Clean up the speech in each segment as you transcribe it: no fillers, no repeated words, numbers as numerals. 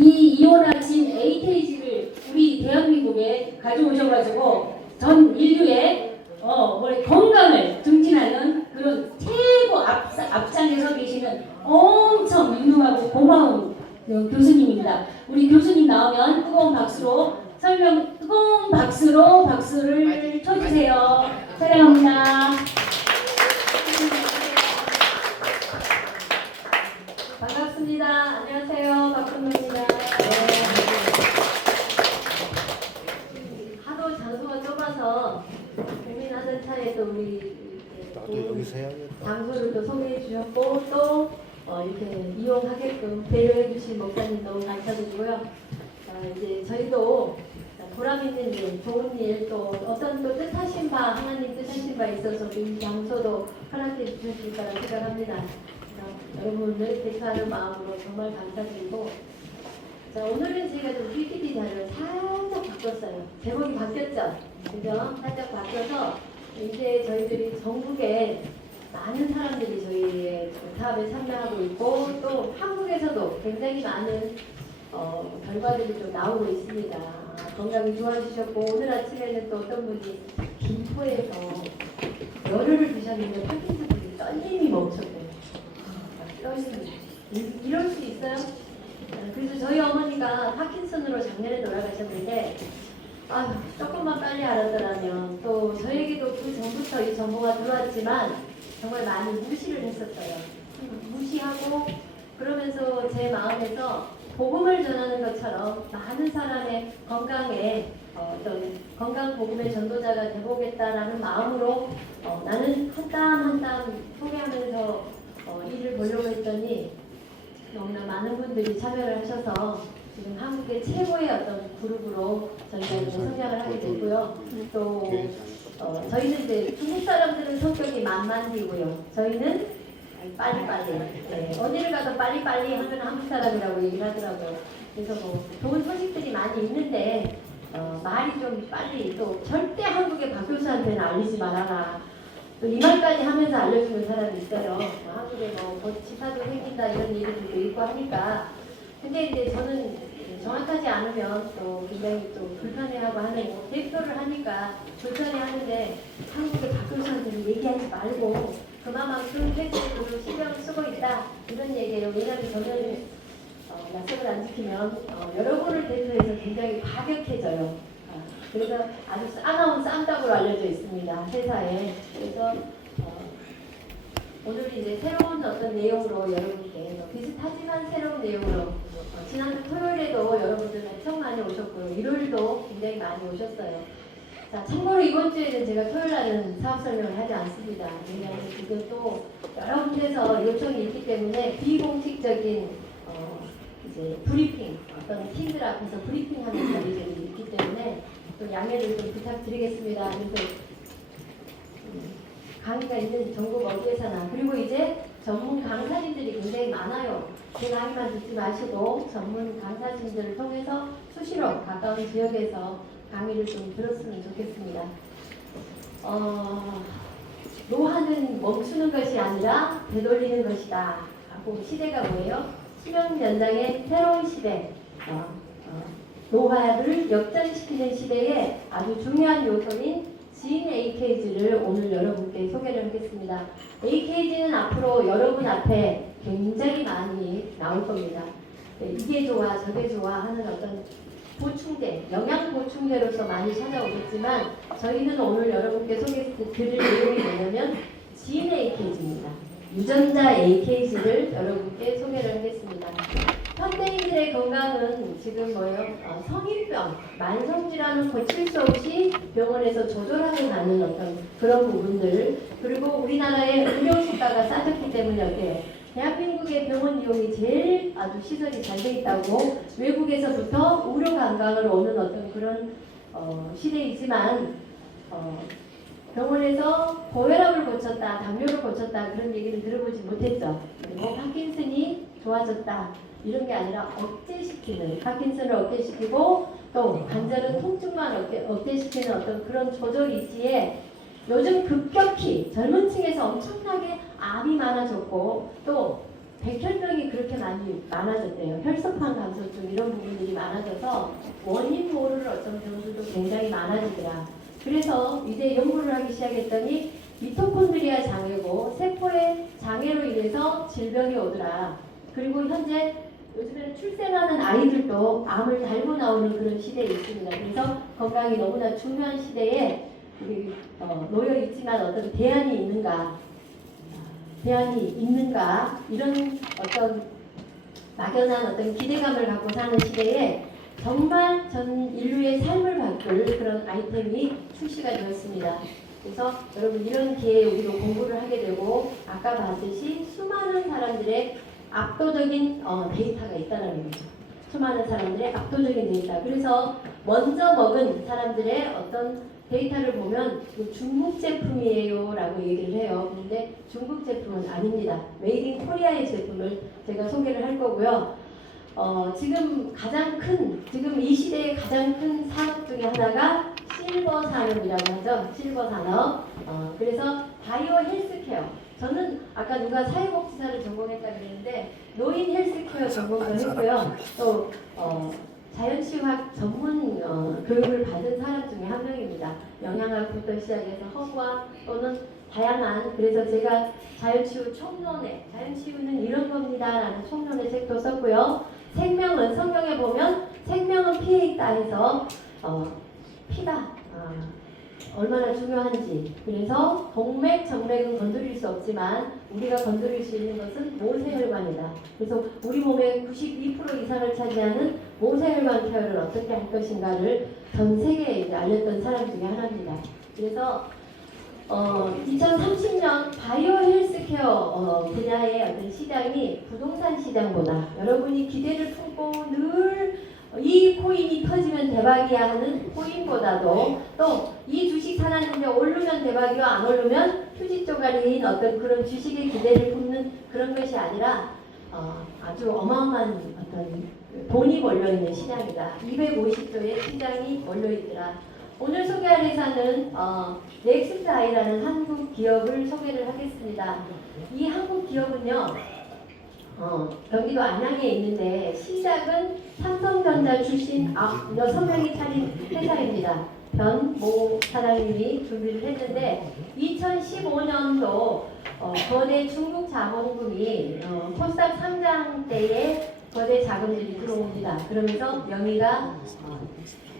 이 이혼하신 에이테이지를 우리 대한민국에 가져오셔가지고 전 인류의 건강을 증진하는 그런 최고 앞장에 서 계시는 엄청 유능하고 고마운 교수님입니다. 우리 교수님 나오면 뜨거운 박수로 박수를 쳐주세요. 사랑합니다. 반갑습니다. 안녕하세요. 박근혜입니다. 하도 장소가 좁아서 고민하는 차에 또 우리 장소를 또 소개해 주셨고 또 이렇게 이용하게끔 배려해 주신 목사님 너무 감사드리고요. 이제 저희도 보람 있는 일, 좋은 일, 또 어떤 또 뜻하신 바, 하나님 뜻하신 바 있어서 이 장소도 허락해 주실 거라 생각합니다. 여러분을 대표하는 마음으로 정말 감사드리고, 자, 오늘은 제가 좀 PPT 자료를 살짝 바꿨어요. 제목이 바뀌었죠? 그죠? 살짝 바뀌어서 이제 저희들이 전국에 많은 사람들이 저희의 사업에 참여하고 있고 또 한국에서도 굉장히 많은 결과들이 좀 나오고 있습니다. 건강이 좋아지셨고 오늘 아침에는 또 어떤 분이 김포에서 열흘을 드셨는데 파킨슨이 떨림이 멈췄대요. 이럴 수 있어요? 그래서 저희 어머니가 파킨슨으로 작년에 돌아가셨는데 조금만 빨리 알았더라면 또 저에게도 그 전부터 이 정보가 들어왔지만 정말 많이 무시를 했었어요. 무시하고 그러면서 제 마음에서 복음을 전하는 것처럼 많은 사람의 건강에 어떤 건강 복음의 전도자가 되보겠다라는 마음으로 나는 한 땀 한 땀 소개하면서 일을 보려고 했더니 너무나 많은 분들이 참여를 하셔서 지금 한국의 최고의 어떤 그룹으로 저희가 이제 성장을 하게 되고요. 또 저희는 이제 중국 사람들은 성격이 만만이고요. 저희는 빨리빨리. 네. 어디를 가도 빨리빨리 하면 한국 사람이라고 얘기를 하더라고요. 그래서 뭐 좋은 소식들이 많이 있는데 말이 좀 빨리 또 절대 한국의 박 교수한테는 알리지 말아라. 또 이 말까지 하면서 알려주는 사람이 있어요. 한국에 뭐 지사도 생긴다 이런 얘기들도 있고 하니까. 근데 이제 저는 정확하지 않으면 또 굉장히 또 불편해하고 하는 대표를 하니까 불편해하는데 한국의 박 교수한테는 얘기하지 말고 그만큼 획기적으로 신경을 쓰고 있다 이런 얘기예요. 왜냐하면 저는 약속을 안 지키면 여러분을 대표해서 굉장히 과격해져요. 그래서 아주 싸나운 쌈닭으로 알려져 있습니다. 회사에. 그래서 오늘 이제 새로운 어떤 내용으로 여러분께 비슷하지만 새로운 내용으로 지난주 토요일에도 여러분들 엄청 많이 오셨고요. 일요일도 굉장히 많이 오셨어요. 자, 참고로 이번 주에는 제가 토요일날은 사업 설명을 하지 않습니다. 왜냐하면 지금 또 여러 군데서 요청이 있기 때문에 비공식적인 이제 브리핑, 어떤 팀들 앞에서 브리핑하는 자리들이 있기 때문에 또 양해를 좀 부탁드리겠습니다. 그래서 강의가 있는 전국 어디에서나 그리고 이제 전문 강사진들이 굉장히 많아요. 제 강의만 듣지 마시고 전문 강사진들을 통해서 수시로 가까운 지역에서 강의를 좀 들었으면 좋겠습니다. 노화는 멈추는 것이 아니라 되돌리는 것이다. 하고 시대가 뭐예요? 수명 연장의 새로운 시대. 노화를 역전시키는 시대에 아주 중요한 요소인 진 AKG를 오늘 여러분께 소개를 하겠습니다. AKG는 앞으로 여러분 앞에 굉장히 많이 나올 겁니다. 이게 좋아 저게 좋아 하는 어떤 보충제, 영양 보충제로서 많이 찾아오겠지만 저희는 오늘 여러분께 소개해 드릴 내용이 뭐냐면 진 AKG입니다. 유전자 AKG를 여러분께 소개를 하겠습니다. 현대인들의 건강은 지금 뭐예요? 성인병, 만성질환은 고칠 수 없이 병원에서 조절하게 가는 어떤 그런 부분들 그리고 우리나라의 의료수가가 싸졌기 때문에 어때요? 대한민국의 병원 이용이 제일 아주 시설이 잘 돼 있다고 외국에서부터 의료 관광으로 오는 어떤 그런 시대이지만 병원에서 고혈압을 고쳤다, 당뇨를 고쳤다 그런 얘기를 들어보지 못했죠. 그리고 파킨슨이 좋아졌다 이런 게 아니라 억제시키는 파킨슨을 억제시키고 또 관절은 통증만 억제시키는 어떤 그런 조절이 있기에 요즘 급격히 젊은 층에서 엄청나게 암이 많아졌고 또 백혈병이 그렇게 많아졌대요. 혈소판 감소증 이런 부분들이 많아져서 원인 모를 어떤 경우도 굉장히 많아지더라. 그래서 이제 연구를 하기 시작했더니 미토콘드리아 장애고 세포의 장애로 인해서 질병이 오더라. 그리고 현재 요즘에는 출생하는 아이들도 암을 달고 나오는 그런 시대에 있습니다. 그래서 건강이 너무나 중요한 시대에 우리 놓여 있지만 어떤 대안이 있는가 이런 어떤 막연한 어떤 기대감을 갖고 사는 시대에 정말 전 인류의 삶을 바꿀 그런 아이템이 출시가 되었습니다. 그래서 여러분 이런 기회에 우리도 공부를 하게 되고 아까 봤듯이 수많은 사람들의 압도적인 데이터가 있다는 거죠. 수많은 사람들의 압도적인 데이터. 그래서 먼저 먹은 사람들의 어떤 데이터를 보면 중국 제품이에요 라고 얘기를 해요. 그런데 중국 제품은 아닙니다. 메이드 인 코리아의 제품을 제가 소개를 할 거고요. 지금 이 시대의 가장 큰 산업 중에 하나가 실버 산업이라고 하죠. 실버 산업. 그래서 바이오 헬스케어. 저는 아까 누가 사회복지사를 전공했다 그랬는데 노인 헬스케어 전공도 했고요. 또 자연치유학 전문 교육을 받은 사람 중에 한 명입니다. 영양학부터 시작해서 허구학 또는 다양한 그래서 제가 자연치유는 이런 겁니다 라는 총론의 책도 썼고요. 생명은 성경에 보면 생명은 피에 있다 해서 피가 얼마나 중요한지 그래서 동맥, 정맥은 건드릴 수 없지만 우리가 건드릴 수 있는 것은 모세혈관이다. 그래서 우리 몸의 92% 이상을 차지하는 모세혈관 케어를 어떻게 할 것인가를 전 세계에 이제 알렸던 사람 중에 하나입니다. 그래서 2030년 바이오 헬스케어 분야의 어떤 시장이 부동산 시장보다 여러분이 기대를 품고 늘 이 코인이 터지면 대박이야 하는 코인보다도 또 이 주식 사놨는데 오르면 대박이요 안 오르면 휴지 쪼가리인 어떤 그런 주식의 기대를 품는 그런 것이 아니라 아주 어마어마한 어떤 돈이 몰려있는 시장이다. 250조의 시장이 몰려있더라. 오늘 소개할 회사는 넥스트아이라는 한국 기업을 소개를 하겠습니다. 이 한국 기업은요. 경기도 안양에 있는데 시작은 삼성전자 출신 6명이 차린 회사입니다. 변모 사장님이 준비를 했는데 2015년도 거대 중국 자본금이 코스닥 상장 때에 거대 자금들이 들어옵니다. 그러면서 명의가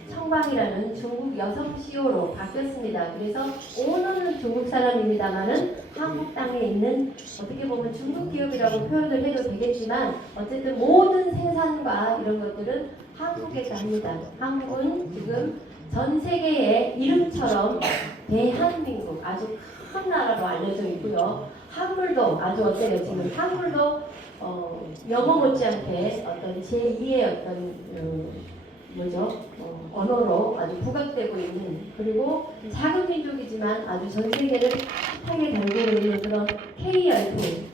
청광이라는 중국 여성 CEO로 바뀌었습니다. 그래서 오너는 중국 사람입니다만은 한국 땅에 있는 어떻게 보면 중국 기업이라고 표현을 해도 되겠지만 어쨌든 모든 생산과 이런 것들은 한국에서 합니다. 한국은 지금 전 세계의 이름처럼 대한민국 아주 큰 나라로 알려져 있고요. 한글도 아주 어때요? 지금 한글도 영어 못지않게 어떤 제2의 어떤 언어로 아주 부각되고 있는 그리고 작은 민족이지만 아주 전 세계를 핫하게 달구고 있는 그런 K열풍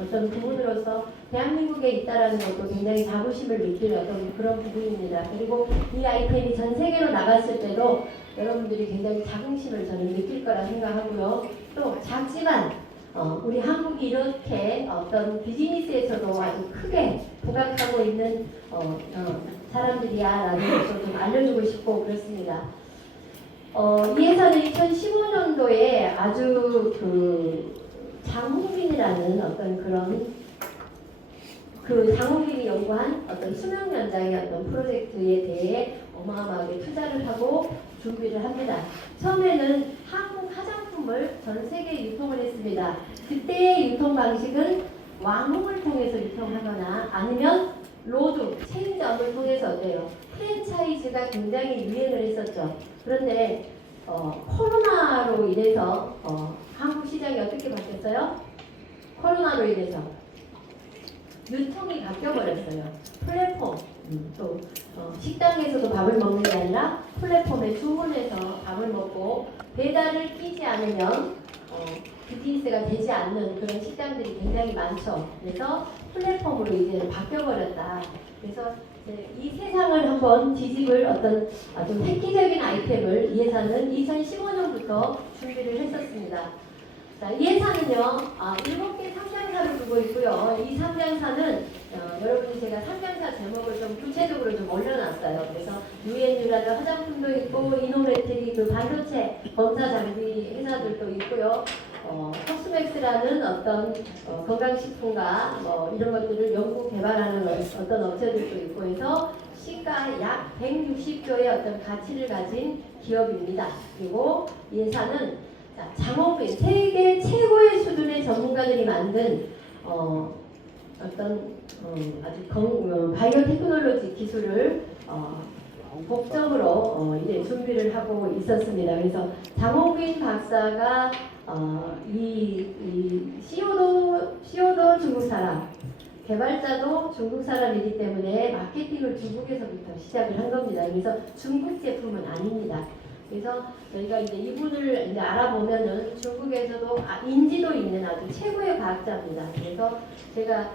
어떤 부분으로서 대한민국에 있다라는 것도 굉장히 자부심을 느낄 어떤 그런 부분입니다. 그리고 이 아이템이 전 세계로 나갔을 때도 여러분들이 굉장히 자긍심을 저는 느낄 거라 생각하고요. 또 작지만 우리 한국이 이렇게 어떤 비즈니스에서도 아주 크게 부각하고 있는 사람들이야 라는 것을 좀 알려주고 싶고 그렇습니다. 이 회사는 2015년도에 아주 장홍빈이라는 어떤 그런 장홍빈이 연구한 어떤 수명 연장의 어떤 프로젝트에 대해 어마어마하게 투자를 하고 준비를 합니다. 처음에는 한국 화장품을 전 세계에 유통을 했습니다. 그때의 유통 방식은 왕홍을 통해서 유통하거나 아니면 로드, 체인점을 통해서 어때요? 프랜차이즈가 굉장히 유행을 했었죠. 그런데 코로나로 인해서 한국 시장이 어떻게 바뀌었어요? 코로나로 인해서 유통이 바뀌어버렸어요. 플랫폼, 또 식당에서도 밥을 먹는 게 아니라 플랫폼에 주문해서 밥을 먹고 배달을 끼지 않으면 비즈니스가 되지 않는 그런 식당들이 굉장히 많죠. 그래서 플랫폼으로 이제 바뀌어버렸다. 그래서 이 세상을 한번 뒤집을 어떤 아주 획기적인 아이템을 이 회사는 2015년부터 준비를 했었습니다. 자, 이 회사는요, 7개 상장사를 두고 있고요. 이 상장사는 여러분이 제가 상장사 제목을 좀 구체적으로 좀 올려놨어요. 그래서 유엔유라는 화장품도 있고, 이노메트리, 그 반도체 검사 장비 회사들도 있고요. 코스맥스라는 어떤 건강식품과 뭐 이런 것들을 연구 개발하는 어떤 업체들도 있고 해서 시가 약 160조의 어떤 가치를 가진 기업입니다. 그리고 이 회사는 장업인 세계 최고의 수준의 전문가들이 만든 어떤 아주 바이오 테크놀로지 기술을 복점으로 이제 준비를 하고 있었습니다. 그래서 장홍빈 박사가 이 CEO도 중국 사람, 개발자도 중국 사람이기 때문에 마케팅을 중국에서부터 시작을 한 겁니다. 그래서 중국 제품은 아닙니다. 그래서 저희가 이제 이분을 이제 알아보면은 중국에서도 인지도 있는 아주 최고의 과학자입니다. 그래서 제가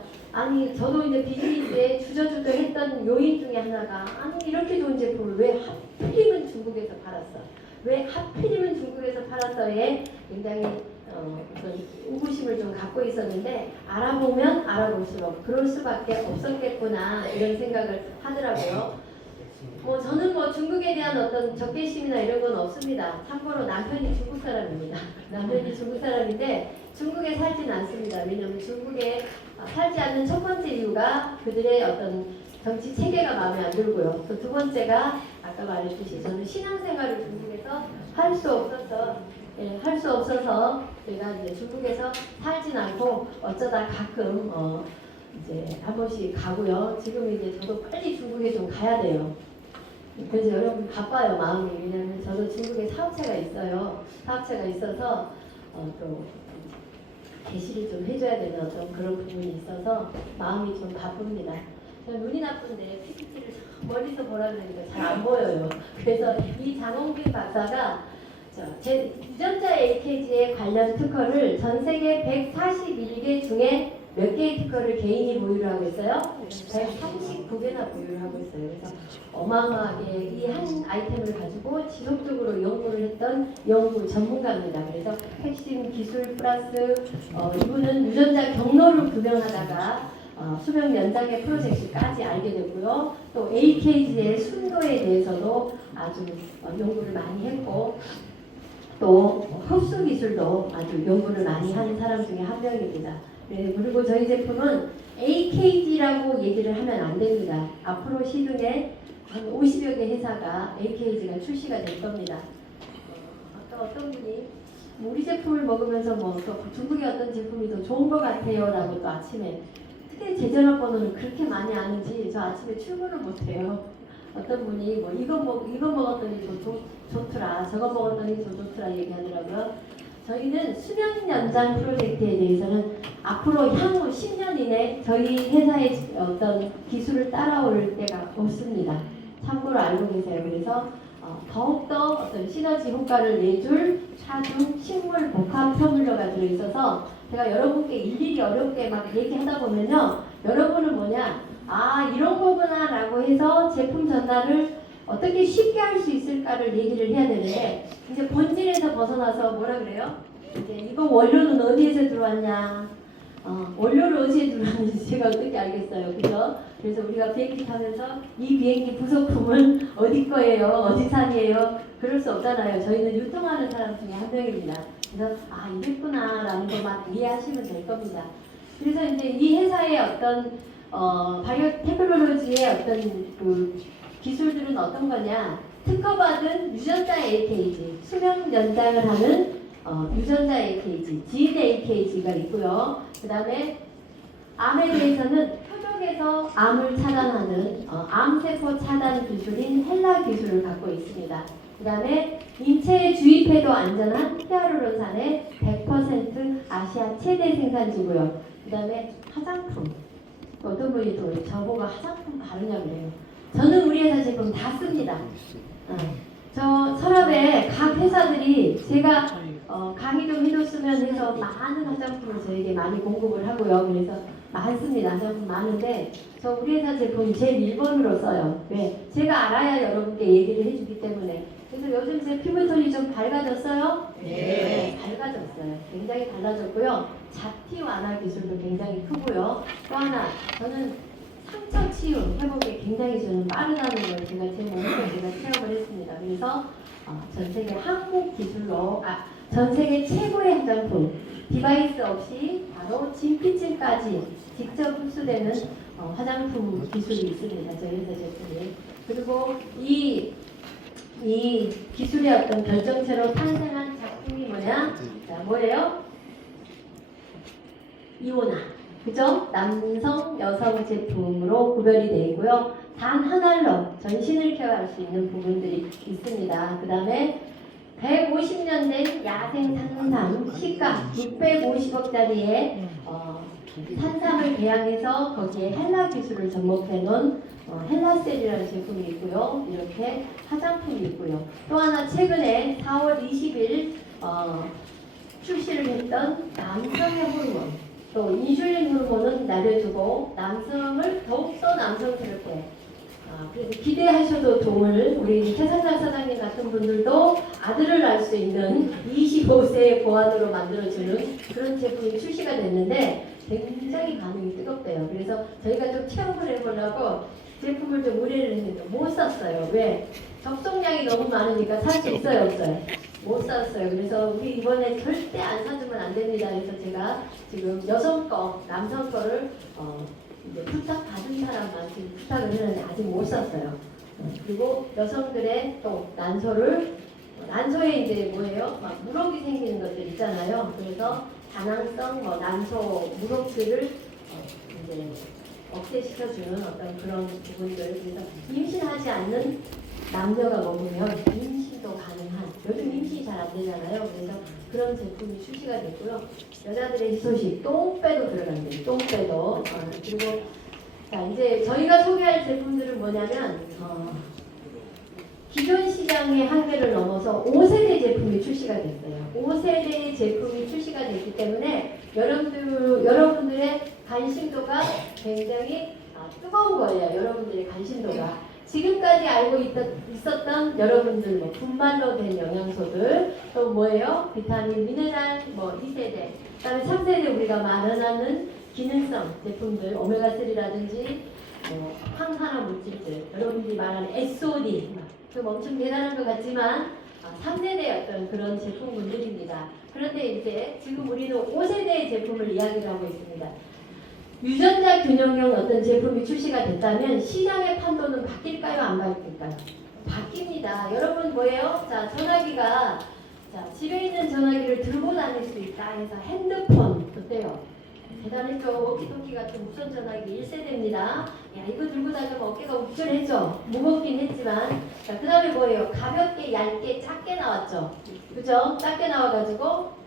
저도 이제 비즈니스에 주저주저 했던 요인 중에 하나가 이렇게 좋은 제품을 왜 하필이면 중국에서 팔았어? 왜 하필이면 중국에서 팔았어에 굉장히 어떤 의구심을 좀 갖고 있었는데 알아보면 알아볼수록 그럴 수밖에 없었겠구나 이런 생각을 하더라고요. 저는 중국에 대한 어떤 적개심이나 이런 건 없습니다. 참고로 남편이 중국 사람입니다. 남편이 중국 사람인데 중국에 살진 않습니다. 왜냐하면 중국에 살지 않는 첫 번째 이유가 그들의 어떤 정치 체계가 마음에 안 들고요. 또 두 번째가 아까 말했듯이 저는 신앙생활을 중국에서 할 수 없어서 제가 이제 중국에서 살진 않고 어쩌다 가끔 이제 한 번씩 가고요. 지금 이제 저도 빨리 중국에 좀 가야 돼요. 그래서 여러분 바빠요 마음이. 왜냐면 저도 중국에 사업체가 있어요. 사업체가 있어서 또 게시를 좀 해줘야 되는 어떤 그런 부분이 있어서 마음이 좀 바쁩니다. 저는 눈이 나쁜데 PPT를 멀리서 보라 그러니까 잘 안 보여요. 그래서 이 장홍빈 박사가 제 유전자 AKG에 관련 특허를 전 세계 141개 중에 몇 개의 특허를 개인이 보유를 하고 있어요? 139개나 보유를 하고 있어요. 그래서 어마어마하게 이 한 아이템을 가지고 지속적으로 연구를 했던 연구 전문가입니다. 그래서 핵심 기술 플러스 이분은 유전자 경로를 규명하다가 수명 연장의 프로젝트까지 알게 되고요. 또 AKG의 순도에 대해서도 아주 연구를 많이 했고 또 흡수 기술도 아주 연구를 많이 한 사람 중에 한 명입니다. 네, 그리고 저희 제품은 AKG라고 얘기를 하면 안 됩니다. 앞으로 시중에 한 50여 개 회사가 AKG가 출시가 될 겁니다. 아까 어떤 분이 우리 제품을 먹으면서 또 중국의 어떤 제품이 더 좋은 것 같아요 라고 또 아침에 특히 제 전화번호는 그렇게 많이 아는지 저 아침에 출근을 못해요. 어떤 분이 이거 먹었더니 좋더라 저거 먹었더니 좋더라 얘기하더라고요. 저희는 수명 연장 프로젝트에 대해서는 앞으로 향후 10년 이내 저희 회사의 어떤 기술을 따라올 때가 없습니다. 참고로 알고 계세요. 그래서 더욱더 어떤 시너지 효과를 내줄 차중 식물 복합 표물료가 들어있어서 제가 여러분께 일일이 어렵게 막 얘기하다 보면요. 여러분은 이런 거구나 라고 해서 제품 전달을 어떻게 쉽게 할 수 있을까를 얘기를 해야 되는데 이제 본질에서 벗어나서 뭐라 그래요? 이제 이거 원료는 어디에서 들어왔냐? 원료를 어디에 들어왔는지 제가 어떻게 알겠어요, 그죠? 그래서 우리가 비행기 타면서 이 비행기 부속품은 어디 거예요, 어디 산이에요? 그럴 수 없잖아요. 저희는 유통하는 사람 중에 한 명입니다. 그래서 이랬구나라는 것만 이해하시면 될 겁니다. 그래서 이제 이 회사의 어떤 바이오 테크놀로지의 어떤 그 기술들은 어떤 거냐? 특허받은 유전자 AKG, 수명 연장을 하는 유전자 AKG, 지인 AKG가 있고요. 그 다음에 암에 대해서는 표적에서 암을 차단하는 암세포 차단 기술인 헬라 기술을 갖고 있습니다. 그 다음에 인체에 주입해도 안전한 히알루론산의 100% 아시아 최대 생산지고요. 그 다음에 화장품. 어떤 분이 또 저보고 화장품 바르냐 그래요. 저는 우리 회사 제품 다 씁니다. 저 서랍에 각 회사들이 제가 강의 좀 해줬으면 해서 많은 화장품을 저에게 많이 공급을 하고요. 그래서 많습니다. 화장품 많은데 저 우리 회사 제품 제일 1번으로 써요. 왜? 제가 알아야 여러분께 얘기를 해주기 때문에. 그래서 요즘 제 피부톤이 좀 밝아졌어요? 네. 밝아졌어요. 굉장히 달라졌고요. 잡티 완화 기술도 굉장히 크고요. 또 하나, 저는 상처 치유 회복이 굉장히 저는 빠르다는 걸 제가 제 몸으로 제가 체험을 했습니다. 그래서 전 세계 한국 기술로, 전 세계 최고의 화장품, 디바이스 없이 바로 진피층까지 직접 흡수되는 화장품 기술이 있습니다. 저희 회사 제품이. 그리고 이 기술의 어떤 결정체로 탄생한 작품이 뭐냐? 자, 뭐예요? 이오나. 그죠? 남성, 여성 제품으로 구별이 되어 있고요. 단 한 알로 전신을 케어할 수 있는 부분들이 있습니다. 그 다음에 150년 된 야생 산삼 시가 650억짜리의 산삼을 배양해서 거기에 헬라 기술을 접목해 놓은 헬라셀이라는 제품이 있고요. 이렇게 화장품이 있고요. 또 하나 최근에 4월 20일 출시를 했던 남성의 호르몬, 또 인슐린 호르몬은 내려주고 남성을 더욱더 남성스럽게 그래서 기대하셔도 좋을 우리 최상락 사장님 같은 분들도 아들을 낳을 수 있는 25세의 보안으로 만들어주는 그런 제품이 출시가 됐는데 굉장히 반응이 뜨겁대요. 그래서 저희가 좀 체험을 해보려고 제품을 좀 의뢰를 했는데 못 샀어요. 왜? 접속량이 너무 많으니까 살 수 있어요, 없어요? 못 샀어요. 그래서 우리 이번에 절대 안 사주면 안 됩니다. 그래서 제가 지금 여성 거, 남성 거를 이제 부탁받은 사람만 지금 부탁을 했는데 아직 못 샀어요. 그리고 여성들의 또 난소에 이제 뭐예요? 막 물혹이 생기는 것들 있잖아요. 그래서 다낭성 난소 물혹들을 이제 억제시켜주는 어떤 그런 부분들. 그래서 임신하지 않는 남녀가 먹으면 임신도 가능한, 요즘 임신이 잘 안 되잖아요. 그래서 그런 제품이 출시가 됐고요. 여자들의 희소식 똥빼도 들어간대요. 똥빼도. 그리고 자 이제 저희가 소개할 제품들은 뭐냐면 기존 시장의 한계를 넘어서 5세대 제품이 출시가 됐어요. 5세대의 제품이 출시가 됐기 때문에 여러분들의 관심도가 굉장히 뜨거운 거예요. 여러분들의 관심도가. 지금까지 알고 있었던 여러분들 분말로 된 영양소들 또 뭐예요? 비타민, 미네랄 2세대 그다음에 3세대 우리가 마련하는 기능성 제품들 오메가3라든지 항산화 물질들 여러분들이 말하는 SOD 좀 엄청 대단한 것 같지만 3세대의 어떤 그런 제품군들입니다. 그런데 이제 지금 우리는 5세대의 제품을 이야기를 하고 있습니다. 유전자 균형형 어떤 제품이 출시가 됐다면 시장의 판도는 바뀔까요? 안 바뀔까요? 바뀝니다. 여러분 뭐예요? 자 전화기가 집에 있는 전화기를 들고 다닐 수 있다 해서 핸드폰 어때요? 대단했죠? 워키토키 같은 무선 전화기 1세대입니다. 야 이거 들고 다니면 어깨가 우쭐해져. 무겁긴 했지만 자, 그 다음에 뭐예요? 가볍게 얇게 작게 나왔죠? 그죠? 작게 나와가지고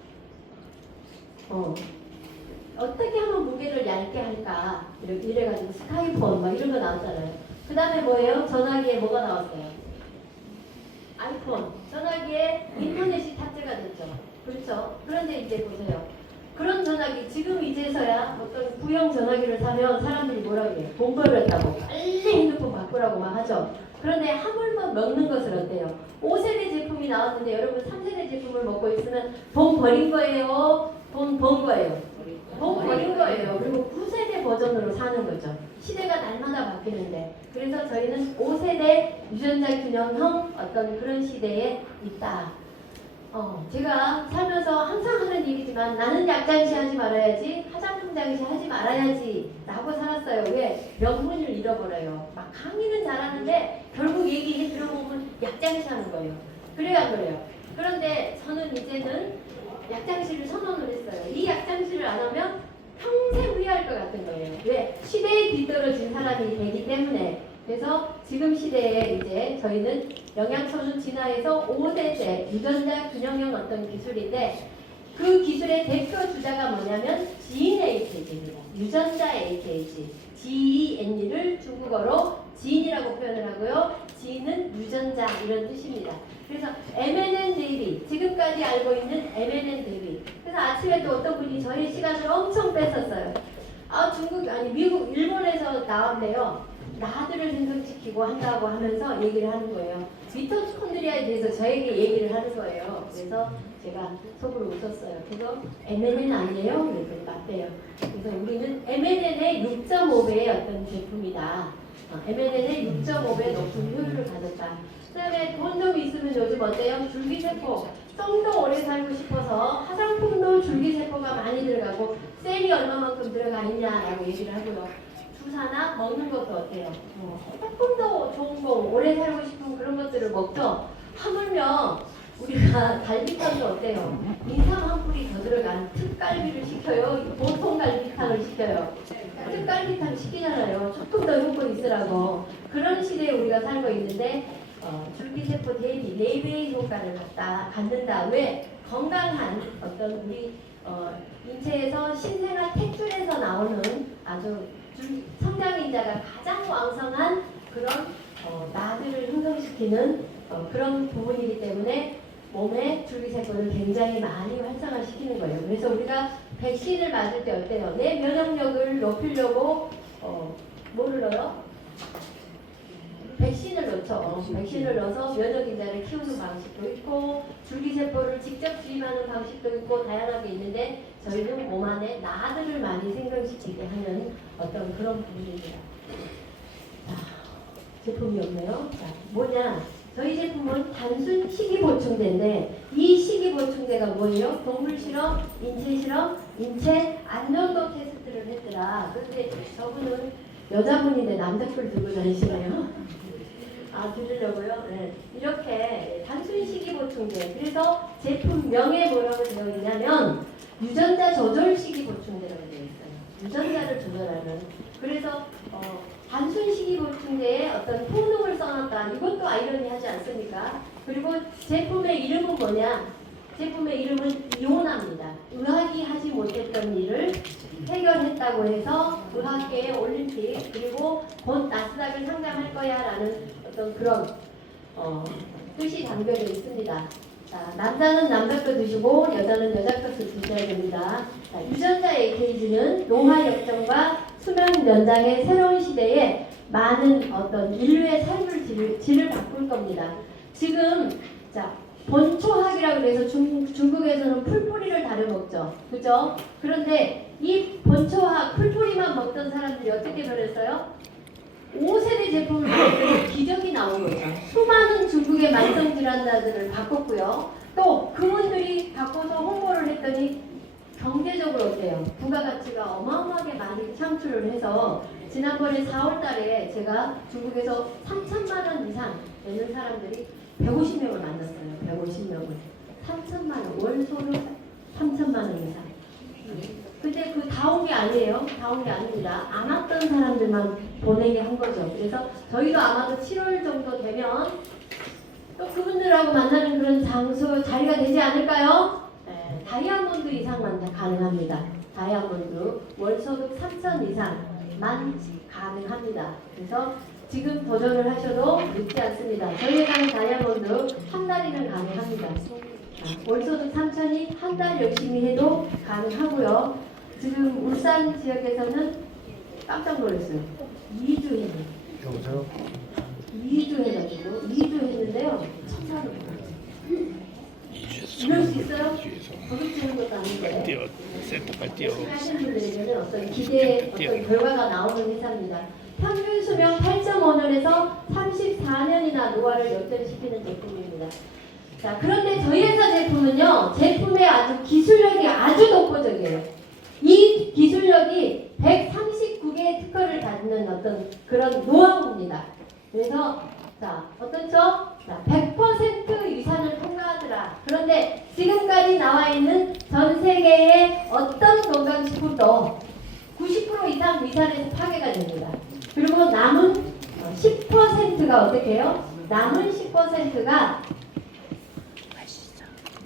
어떻게 하면 무게를 얇게 할까? 이래가지고 스카이폰 이런 거 나왔잖아요. 그 다음에 뭐예요? 전화기에 뭐가 나왔어요? 아이폰. 전화기에 인터넷이 탑재가 됐죠. 그렇죠? 그런데 이제 보세요. 그런 전화기 지금 이제서야 어떤 구형 전화기를 사면 사람들이 뭐라고 해요? 돈 벌었다고 빨리 핸드폰 바꾸라고 막 하죠. 그런데 하물며 먹는 것을 어때요? 5세대 제품이 나왔는데 여러분 3세대 제품을 먹고 있으면 돈 버린 거예요? 돈 번 거예요? 돈 버린 거예요. 그리고 9세대 버전으로 사는 거죠. 시대가 날마다 바뀌는데 그래서 저희는 5세대 유전자 균형형 어떤 그런 시대에 있다. 제가 살면서 항상 하는 얘기지만 나는 약장시 하지 말아야지 화장품 장시 하지 말아야지 라고 살았어요. 왜? 명분을 잃어버려요. 막 강의는 잘하는데 결국 얘기해 들어보면 약장시 하는 거예요. 그래야 그래요. 그런데 저는 이제는 약장시를 선언을 했어요. 이 약장시를 안 하면 평생 후회할 것 같은 거예요. 왜? 시대에 뒤떨어진 사람이 되기 때문에. 그래서 지금 시대에 이제 저희는 영양소는 진화해서 5세대 유전자 균형형 어떤 기술인데 그 기술의 대표 주자가 뭐냐면 지인 AKG입니다. 유전자 AKG. GENE를 중국어로 지인이라고 표현을 하고요. 지인은 유전자 이런 뜻입니다. 그래서 MNN-DB 지금까지 알고 있는 MNN-DB. 그래서 아침에 또 어떤 분이 저희 시간을 엄청 뺐었어요. 미국, 일본에서 나왔네요. 나들을 생성시키고 한다고 하면서 얘기를 하는 거예요. 미토콘드리아에 대해서 저에게 얘기를 하는 거예요. 그래서 제가 속으로 웃었어요. 그래서 MNN 아니에요? 그랬더니 맞대요. 그래서 우리는 MNN의 6.5배의 어떤 제품이다. MNN의 6.5배 높은 효율을 가졌다. 그다음에 돈 좀 있으면 요즘 어때요? 줄기세포. 좀 더 오래 살고 싶어서 화장품도 줄기세포가 많이 들어가고 셀이 얼마만큼 들어가 있냐라고 얘기를 하고요. 주사나 먹는 것도 어때요? 조금 더 좋은 거 오래 살고 싶은 그런 것들을 먹죠. 하물며 우리가 갈비탕도 어때요? 인삼 한 뿌리 더 들어간 특갈비를 시켜요? 보통 갈비탕을 시켜요? 특갈비탕 시키잖아요. 조금 더 효과 있으라고. 그런 시대에 우리가 살고 있는데 줄기세포 대비 4배의 효과를 갖는다. 왜? 건강한 어떤 우리 인체에서 신생아 탯줄에서 나오는 아주 성장인자가 가장 왕성한 그런 나들을 형성시키는 그런 부분이기 때문에 몸에 줄기세포를 굉장히 많이 활성화시키는 거예요. 그래서 우리가 백신을 맞을 때 어때요? 내 면역력을 높이려고 뭐를 넣어요? 백신을 넣죠. 백신을 넣어서 면역인자를 키우는 방식도 있고 줄기세포를 직접 주입하는 방식도 있고 다양하게 있는데 저희는 몸 안에 나들을 많이 생성시키게 하는 어떤 그런 부분입니다. 자, 제품이 없네요. 자, 뭐냐? 저희 제품은 단순 식이보충제인데 이 식이보충제가 뭐예요? 동물 실험, 인체 실험, 인체 안전도 테스트를 했더라. 그런데 저분은 여자분인데 남자걸 들고 다니시나요? 들으려고요? 네. 이렇게 단순 식이보충제. 그래서 제품 명에 뭐라고 되어 있냐면 유전자 조절 식이보충제라고 되어 있어요. 유전자를 조절하는. 그래서 단순 식이보충제에 어떤 효능을 써놨다. 이것도 아이러니하지 않습니까? 그리고 제품의 이름은 뭐냐? 제품의 이름은 이오나입니다. 의학이 하지 못했던 일을 해결했다고 해서 의학계의 올림픽 그리고 곧 나스닥을 상장할 거야 라는 어떤 그런 뜻이 담겨져 있습니다. 자, 남자는 남자 거 드시고 여자는 여자 것을 드셔야 됩니다. 자, 유전자 AKG는 노화 역정과 수명 연장의 새로운 시대에 많은 어떤 인류의 삶을 질을 바꿀 겁니다. 지금 자 본초학이라고 해서 중국에서는 풀뿌리를 다려 먹죠. 그죠? 그런데 이 본초학 풀뿌리만 먹던 사람들이 어떻게 변했어요? 5세대 제품을 먹었더니 기적이 나온 거죠. 수많은 중국의 만성질환자들을 바꿨고요. 또 그분들이 바꿔서 홍보를 했더니 경제적으로 어때요? 부가가치가 어마어마하게 많이 창출을 해서 지난번에 4월 달에 제가 중국에서 3천만 원 이상 되는 사람들이 150명을 만났어요. 150명을. 3천만 원. 월 소득 3천만 원 이상. 근데 그 다 온 게 아니에요. 다 온 게 아닙니다. 안 왔던 사람들만 보내게 한 거죠. 그래서 저희도 아마도 7월 정도 되면 또 그분들하고 만나는 그런 장소, 자리가 되지 않을까요? 네, 다이아몬드 이상만 가능합니다. 다이아몬드. 월 소득 3천 이상만 가능합니다. 그래서 지금 도전을 하셔도 늦지 않습니다. 저희에 가는 다이아몬드 한 달이면 가능합니다. 월소득 3천이 한 달 열심히 해도 가능하고요. 지금 울산 지역에서는 깜짝 놀랐어요. 2주 했는데. 여보세요? 2주 해가지고 2주 했는데요. 1,000만 원. 이럴 수 있어요? 거듭지는 것도 아닌데. 센터까지 뛰어. 하시는 분들에게는 어떤 기대의 어떤 결과가 나오는 회사입니다. 평균 수명 8.5년에서 34년이나 노화를 역전시키는 제품입니다. 자, 그런데 저희 회사 제품은요, 제품의 아주 기술력이 아주 독보적이에요. 이 기술력이 139개의 특허를 갖는 어떤 그런 노하우입니다. 그래서, 자, 어떻죠? 자, 100% 유산을 통과하더라. 그런데 지금까지 나와 있는 전 세계의 어떤 건강식품도 90% 이상 위산에서 파괴가 됩니다. 그리고 남은 10%가 어떻게 해요? 남은 10%가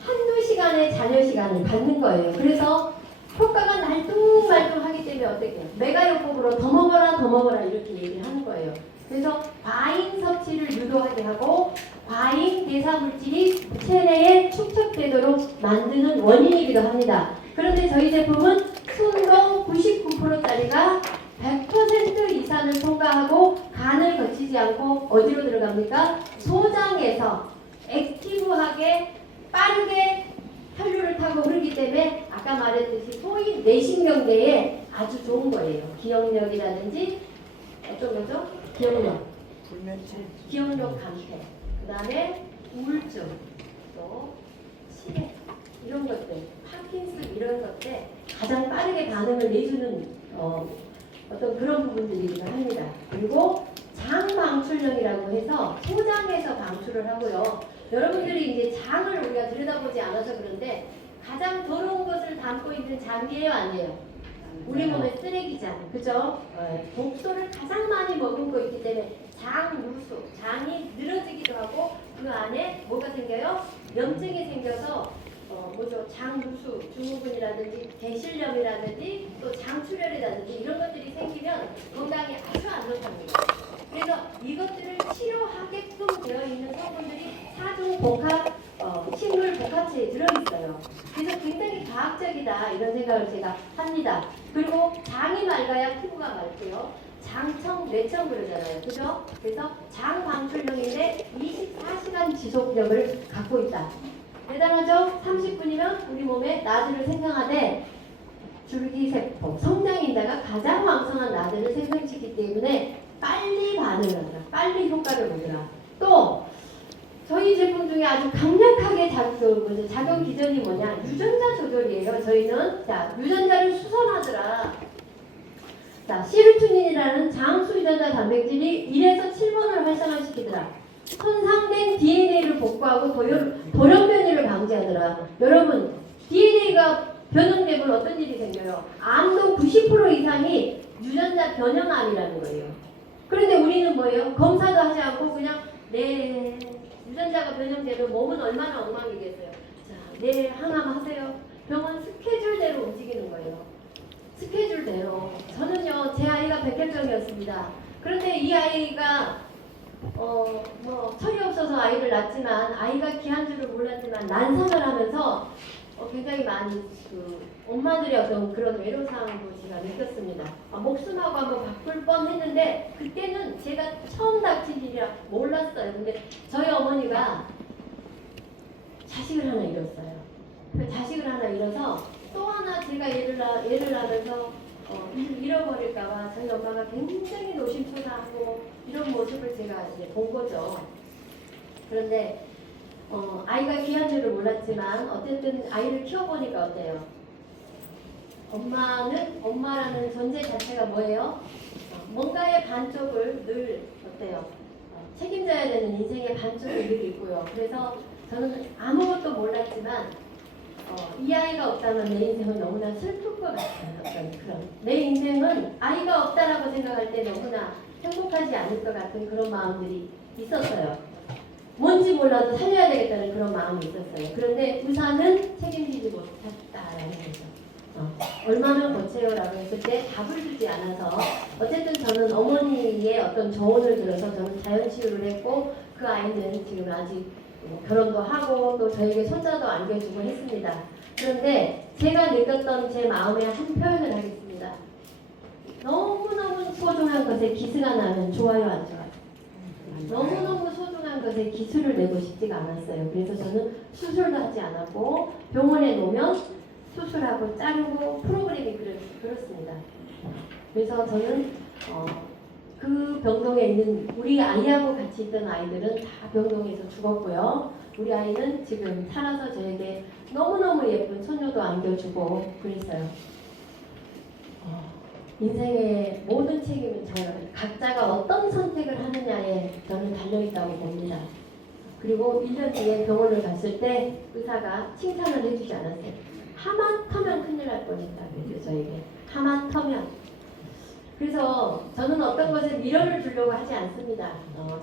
한두 시간의 잔여 시간을 갖는 거예요. 그래서 효과가 날뚱말뚱하기 때문에 어떻게 해요? 메가요법으로 더 먹어라 이렇게 얘기를 하는 거예요. 그래서 과잉 섭취를 유도하게 하고 과잉 대사 물질이 체내에 축적되도록 만드는 원인이기도 합니다. 그런데 저희 제품은 순도 99%짜리가 100% 이산을 통과하고 멈추지 않고 어디로 들어갑니까? 소장에서 액티브하게 빠르게 혈류를 타고 흐르기 때문에 아까 말했듯이 소위 내신경계에 아주 좋은 거예요. 기억력이라든지 어떤 거죠? 기억력 감퇴, 그 다음에 우울증, 또 치매 이런 것들, 파킨슨 이런 것들 가장 빠르게 반응을 내주는 어떤 그런 부분들이기도 합니다. 그리고 장방출력이라고 해서 소장에서 방출을 하고요. 여러분들이 이제 장을 우리가 들여다보지 않아서 그런데 가장 더러운 것을 담고 있는 장이에요, 아니에요? 우리 몸의 쓰레기장, 그죠? 독소를 가장 많이 머금고 있기 때문에 장누수, 장이 늘어지기도 하고 그 안에 뭐가 생겨요? 염증이 생겨서 뭐죠? 장누수, 증후군이라든지 대실염이라든지 또 장출혈이라든지 이런 것들이 생기면 건강에 아주 안 좋답니다. 그래서 이것들을 치료하게끔 되어 있는 성분들이 사중 복합 식물 복합체에 들어있어요. 그래서 굉장히 과학적이다 이런 생각을 제가 합니다. 그리고 장이 맑아야 피부가 맑고요. 장청, 내청 그러잖아요. 그죠? 그래서 장 방출력인데 24시간 지속력을 갖고 있다. 대단하죠? 30분이면 우리 몸에 나드를 생성하되 줄기세포, 성장인자가 가장 왕성한 나드를 생성시키기 때문에 빨리 반응을 한다. 빨리 효과를 보더라. 또 저희 제품 중에 아주 강력하게 작용 기전이 뭐냐? 유전자 조절이에요. 저희는 자 유전자를 수선하더라. 자 시르투닌이라는 장수 유전자 단백질이 1에서 7번을 활성화시키더라. 손상된 DNA를 복구하고 돌연 변이를 방지하더라. 여러분 DNA가 변형되면 어떤 일이 생겨요? 암도 90% 이상이 유전자 변형암이라는 거예요. 그런데 우리는 뭐예요? 검사도 하지 않고 그냥 내 유전자가 변형되면 몸은 얼마나 엉망이겠어요. 자, 내일 항암하세요. 병원 스케줄대로 움직이는 거예요. 스케줄대로. 저는요, 제 아이가 백혈병이었습니다. 그런데 이 아이가 철이 없어서 아이를 낳았지만 아이가 귀한 줄을 몰랐지만 난상을 하면서 굉장히 많이 엄마들의 어떤 그런 애로사항도 제가 느꼈습니다. 목숨하고 한번 바꿀 뻔했는데 그때는 제가 처음 닥친 일이라 몰랐어요. 근데 저희 어머니가 자식을 하나 잃었어요. 그 자식을 하나 잃어서 또 하나 제가 얘를 낳으면서 잃어버릴까봐 저희 엄마가 굉장히 노심초사하고 이런 모습을 제가 이제 본 거죠. 그런데 아이가 귀한 줄을 몰랐지만 어쨌든 아이를 키워보니까 어때요? 엄마라는 존재 자체가 뭐예요? 뭔가의 반쪽을 늘 어때요? 책임져야 되는 인생의 반쪽을 늘 있고요. 그래서 저는 아무것도 몰랐지만 이 아이가 없다면 내 인생은 너무나 슬플 것 같아요. 그런 내 인생은 아이가 없다라고 생각할 때 너무나 행복하지 않을 것 같은 그런 마음들이 있었어요. 뭔지 몰라도 살려야 되겠다는 그런 마음이 있었어요. 그런데 의사는 책임지지 못했다라는 거죠. 얼마나 거쳐요라고 했을 때 답을 주지 않아서 어쨌든 저는 어머니의 어떤 조언을 들어서 저는 자연치유를 했고 그 아이는 지금 아직 결혼도 하고 또 저에게 손자도 안겨주고 했습니다. 그런데 제가 느꼈던 제 마음의 한 표현을 하겠습니다. 너무너무 소중한 것에 기스가 나면 좋아요 안 좋아요? 너무너무 소중한 것에 기술을 내고 싶지가 않았어요. 그래서 저는 수술도 하지 않았고 병원에 놓으면 수술하고 자르고 프로그램이 그렇습니다. 그래서 저는 그 병동에 있는 우리 아이하고 같이 있던 아이들은 다 병동에서 죽었고요. 우리 아이는 지금 살아서 저에게 너무너무 예쁜 손녀도 안겨주고 그랬어요. 인생의 모든 책임은 각자가 어떤 선택을 하느냐에 저는 달려있다고 봅니다. 그리고 1년 뒤에 병원을 갔을 때 의사가 칭찬을 해주지 않았어요. 하마터면 큰일 날 뻔했다 그랬죠. 저에게 하마터면. 그래서 저는 어떤 것에 미련을 주려고 하지 않습니다.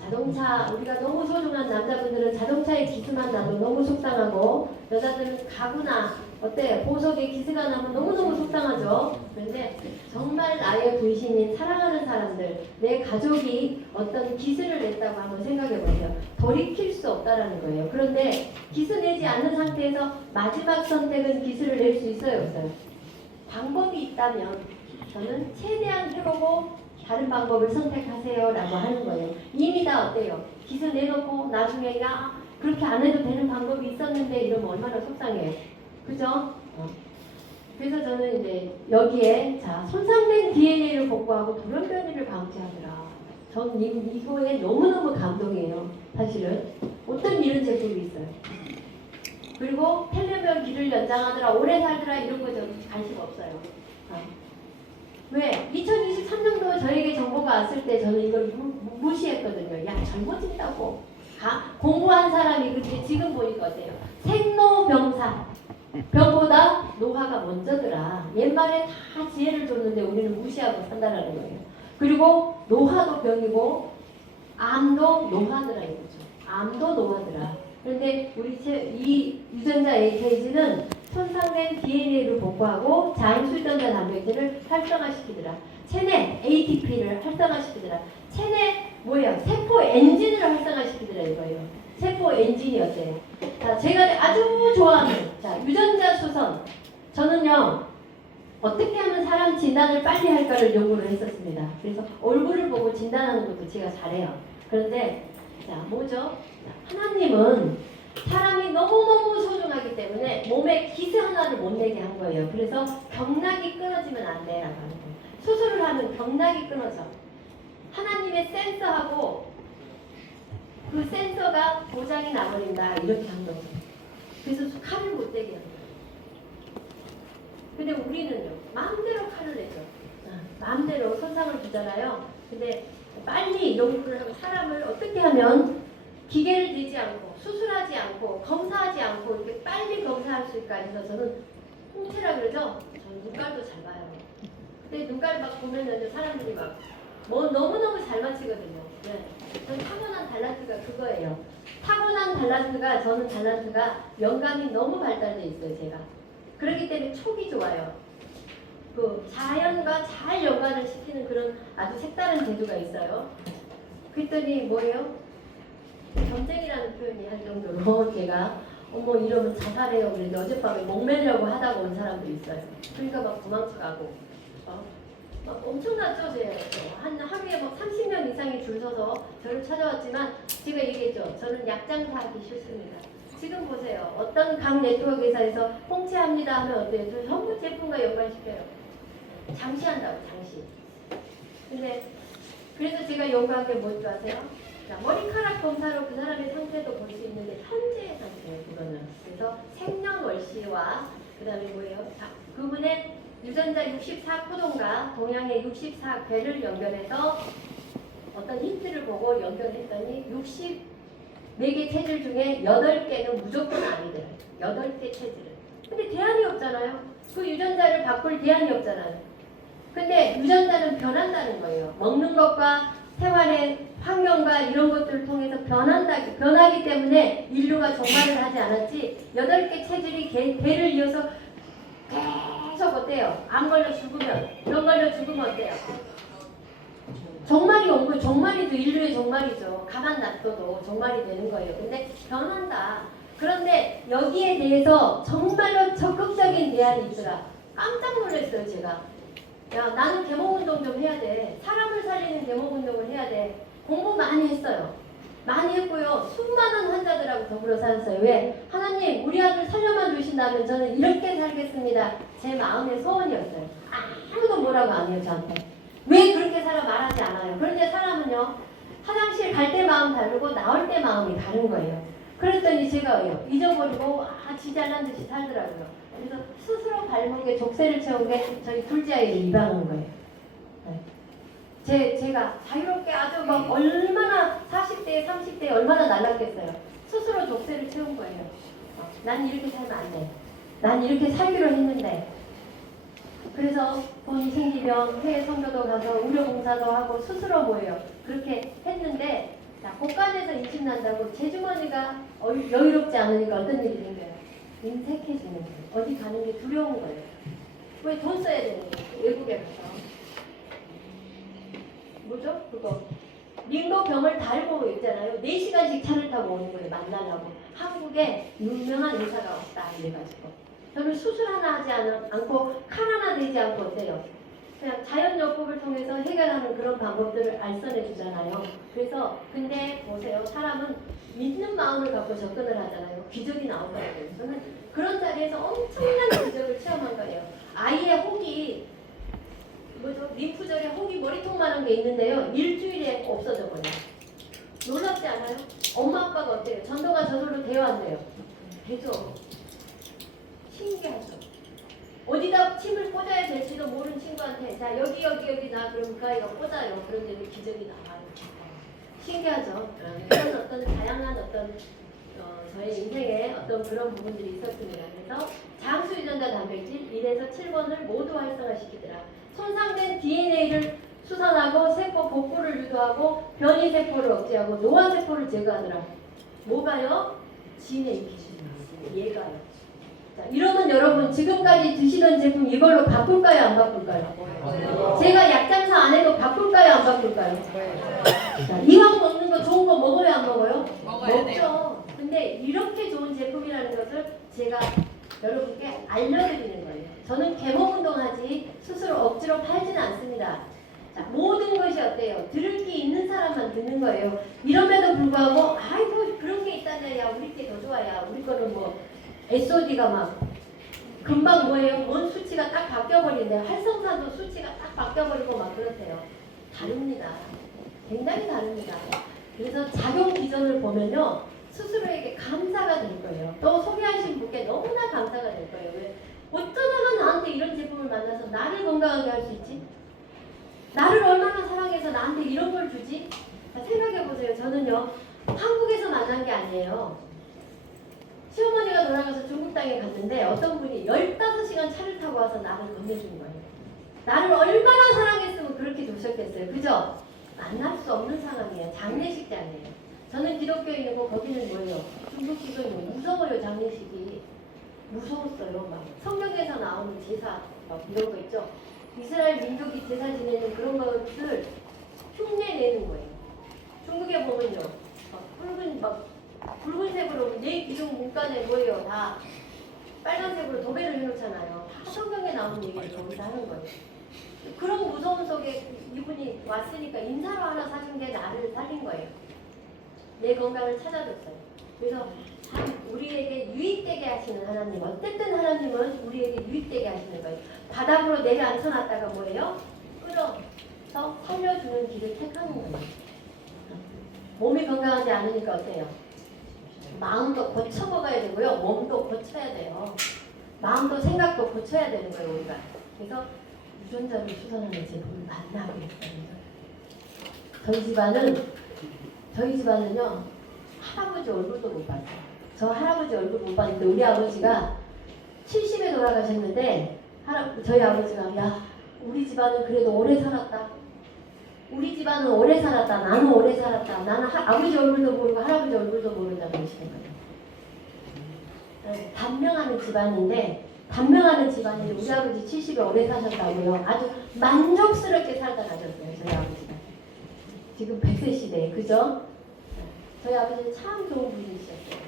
자동차 우리가 너무 소중한 남자분들은 자동차에 기스만 나도 너무 속상하고 여자들은 가구나 어때 보석에 기스가 나면 너무너무 속상하죠. 그런데 정말 나의 분신인 사랑하는 사람들 내 가족이 어떤 기스를 냈다고 한번 생각해 보세요. 돌이킬 수 없다라는 거예요. 그런데 기스 내지 않는 상태에서 마지막 선택은 기스를 낼 수 있어요 없어요? 방법이 있다면 저는 최대한 해보고 다른 방법을 선택하세요라고 하는 거예요. 이미 다 어때요? 기사 내놓고 나중에 야 그렇게 안 해도 되는 방법이 있었는데 이러면 얼마나 속상해요. 그죠? 그래서 저는 이제 여기에 자 손상된 DNA를 복구하고 돌연변이를 방지하더라. 저는 이거에 너무너무 감동이에요. 사실은 어떤 이런 제품이 있어요. 그리고 텔레비전 길을 연장하더라, 오래 살더라 이런 거 저는 관심 없어요. 왜? 2023년도 저에게 정보가 왔을 때 저는 이걸 무시했거든요. 야 젊어진다고. 공부한 사람이 그때 지금 보니까 어때요? 생로병사. 병보다 노화가 먼저더라. 옛말에 다 지혜를 줬는데 우리는 무시하고 산다라는 거예요. 그리고 노화도 병이고 암도 노화더라 이거죠. 암도 노화더라. 그런데 우리 이 유전자 AKG는 손상된 DNA를 복구하고 장수유전자 단백질을 활성화시키더라. 체내 ATP를 활성화시키더라. 체내 뭐예요? 세포 엔진을 활성화시키더라 이거예요. 세포 엔진이 어때요? 자, 제가 아주 좋아하는 유전자 수선. 저는요 어떻게 하면 사람 진단을 빨리 할까를 연구를 했었습니다. 그래서 얼굴을 보고 진단하는 것도 제가 잘해요. 그런데 자 뭐죠? 하나님은 사람이 너무너무 소중하기 때문에 몸에 기스 하나를 못 내게 한 거예요. 그래서 경락이 끊어지면 안 돼라고 하는 거예요. 수술을 하면 경락이 끊어져. 하나님의 센서하고 그 센서가 고장이 나버린다 이렇게 한 거죠. 그래서 칼을 못 대게 한 거예요. 근데 우리는요 마음대로 칼을 내죠. 마음대로 손상을 주잖아요. 근데 빨리 연구를 하고 사람을 어떻게 하면 기계를 들지 않고 수술하지 않고 검사하지 않고 이렇게 빨리 검사할 수 있을까 해서 저는 홍채라 그러죠. 저는 눈깔도 잘 봐요. 근데 눈깔 막 보면은 사람들이 막 너무너무 잘 맞히거든요. 네. 저는 타고난 달란트가 그거예요. 타고난 달란트가 저는 달란트가 영감이 너무 발달돼 있어요. 제가. 그렇기 때문에 촉이 좋아요. 그 자연과 잘 연관을 시키는 그런 아주 색다른 재주가 있어요. 그랬더니 뭐예요? 전쟁이라는 표현이 할 정도로 제가 어머 이러면 자살해요. 그런데 어젯밤에 목매려고 하다가 온 사람도 있어요. 그러니까 막 도망쳐가고 막 엄청났죠. 제가 한 하루에 막 30명 이상이 줄 서서 저를 찾아왔지만 제가 얘기했죠. 저는 약장사하기 싫습니다. 지금 보세요. 어떤 각 네트워크 회사에서 홍채합니다 하면 어때요? 저 전부 제품과 연관시켜요. 장시한다고 장시. 근데 그래서 제가 연구한 게 뭔지 아세요? 자, 머리카락 검사로 그 사람의 상태도 볼 수 있는데 현재의 상태예요. 그거는. 그래서 생년월시와 그 다음에 뭐예요? 자, 그분의 유전자 64코돈과 동양의 64괴를 연결해서 어떤 힌트를 보고 연결했더니 64개 체질 중에 8개는 무조건 아니더라고요. 8개 체질은. 근데 대안이 없잖아요. 그 유전자를 바꿀 대안이 없잖아요. 근데 유전자는 변한다는 거예요. 먹는 것과 생활의 환경과 이런 것들을 통해서 변하기 때문에 인류가 종말을 하지 않았지. 8개 체질이 개를 이어서 계속 어때요? 암 걸려 죽으면, 병 걸려 죽으면 어때요? 종말이 온 거예요. 종말이도 인류의 종말이죠. 가만 놔둬도 종말이 되는 거예요. 근데 변한다. 그런데 여기에 대해서 정말로 적극적인 대안이 있더라. 깜짝 놀랐어요, 제가. 야, 나는 계몽운동 좀 해야 돼. 사람을 살리는 계몽운동을 해야 돼. 공부 많이 했어요. 많이 했고요. 수많은 환자들하고 더불어 살았어요. 왜? 하나님, 우리 아들 살려만 주신다면 저는 이렇게 살겠습니다. 제 마음의 소원이었어요. 아무도 뭐라고 안 해요, 저한테. 왜 그렇게 살아 말하지 않아요. 그런데 사람은요, 화장실 갈 때 마음 다르고 나올 때 마음이 다른 거예요. 그랬더니 제가 잊어버리고 지 잘난 듯이 살더라고요. 그래서 스스로 발목에 족쇄를 채운 게 저희 둘째 아이를 입양한 거예요. 네. 제가 자유롭게 아주 막 얼마나 40대, 30대 얼마나 날랐겠어요. 스스로 족쇄를 채운 거예요. 난 이렇게 살면 안 돼. 난 이렇게 살기로 했는데. 그래서 돈 생기면 해외 선교도 가서 의료봉사도 하고 스스로 뭐예요. 그렇게 했는데 자, 곳간에서 임신 난다고 제 주머니가 여유롭지 않으니까 어떤 일이 생겨요? 인색해지는 거예요. 어디 가는 게 두려운 거예요. 왜 돈 써야 되는 거예요? 외국에 가서. 뭐죠? 그거. 링거 병을 달고 있잖아요. 4시간씩 차를 타고 오는 거예요. 만나려고. 한국에 유명한 의사가 왔다. 이래가지고. 저는 수술 하나 하지 않고 칼 하나 내지 않고 어때요? 그냥 자연요법을 통해서 해결하는 그런 방법들을 알선해 주잖아요. 그래서 근데 보세요. 사람은 믿는 마음을 갖고 접근을 하잖아요. 기적이 나오더라고요. 저는 그런 자리에서 엄청난 기적을 체험한 거예요. 아이의 혹이 뭐죠? 림프절에 혹이 머리통만한 게 있는데요. 일주일에 없어져 버려요. 놀랍지 않아요? 엄마 아빠가 어때요? 전도가 저절로 돼요 안 돼요? 되죠. 신기하죠. 어디다 침을 꽂아야 될지도 모르는 친구한테 자 여기 나 그럼 그 아이가 꽂아요. 그런 데는 기적이 나와요. 신기하죠. 그런 어떤 다양한 어떤 저의 인생에 어떤 그런 부분들이 있었습니다. 그래서 장수 유전자 단백질 1에서 7번을 모두 활성화시키더라. 손상된 DNA를 수선하고 세포 복구를 유도하고 변이 세포를 억제하고 노화 세포를 제거하더라. 뭐가요? 진의 기준. 얘가요. 자, 이러면 여러분 지금까지 드시던 제품 이걸로 바꿀까요? 안 바꿀까요? 제가 약장사 안 해도 바꿀까요? 안 바꿀까요? 자, 이왕 먹는 거 좋은 거 먹어요? 안 먹어요? 먹죠. 근데 이렇게 좋은 제품이라는 것을 제가 여러분께 알려드리는 거예요. 저는 개몽운동하지 스스로 억지로 팔지는 않습니다. 자, 모든 것이 어때요? 들을 게 있는 사람만 듣는 거예요. 이럼에도 불구하고 아이고 그런 게 있다냐 야 우리 게 더 좋아야 우리 거는 뭐 SOD가 막 금방 뭐예요? 뭔 수치가 딱 바뀌어버리는데 활성산도 수치가 딱 바뀌어버리고 막 그렇대요. 다릅니다. 굉장히 다릅니다. 그래서 작용 기전을 보면요. 스스로에게 감사가 될 거예요. 또 소개하신 분께 너무나 감사가 될 거예요. 왜? 어쩌다가 나한테 이런 제품을 만나서 나를 건강하게 할 수 있지? 나를 얼마나 사랑해서 나한테 이런 걸 주지? 생각해보세요. 저는요. 한국에서 만난 게 아니에요. 시어머니가 돌아가서 중국 땅에 갔는데 어떤 분이 15시간 차를 타고 와서 나를 건네준 거예요. 나를 얼마나 사랑했으면 그렇게 두셨겠어요. 그죠? 만날 수 없는 상황이에요. 장례식장이에요. 저는 기독교인이고 거기는 뭐예요? 중국 기독교 무서워요. 장례식이. 무서웠어요. 막 성경에서 나오는 제사 막 이런 거 있죠. 이스라엘 민족이 제사 지내는 그런 것을 흉내 내는 거예요. 중국에 보면요. 붉은색으로 내 기둥 문간에 뭐예요? 다 빨간색으로 도배를 해놓잖아요. 다 성경에 나오는 얘기를 거기서 하는 거예요. 그런 무서움 속에 이분이 왔으니까 인사로 하나 사준 게 나를 살린 거예요. 내 건강을 찾아줬어요. 그래서 우리에게 유익되게 하시는 하나님, 어쨌든 하나님은 우리에게 유익되게 하시는 거예요. 바닥으로 내려앉혀놨다가 뭐예요? 끌어서 살려주는 길을 택하는 거예요. 몸이 건강하지 않으니까 어때요? 마음도 고쳐 먹어야 되고요. 몸도 고쳐야 돼요. 마음도 생각도 고쳐야 되는 거예요. 우리가. 그래서 유전자를 수선하는 제품을 만나고 있어요. 저희 집안은요. 할아버지 얼굴도 못 봤어요. 저 할아버지 얼굴 못 봤는데 우리 아버지가 70에 돌아가셨는데 저희 아버지가 야 우리 집안은 그래도 오래 살았다. 우리 집안은 오래 살았다. 나는 오래 살았다. 나는 아버지 얼굴도 모르고 할아버지 얼굴도 모른다고 하시는 거예요. 단명하는 집안인데 단명하는 집안인데 우리 아버지 70에 오래 사셨다고요. 아주 만족스럽게 살다 가셨어요. 저희 아버지가. 지금 100세 시대에 그죠? 저희 아버지는 참 좋은 분이셨어요.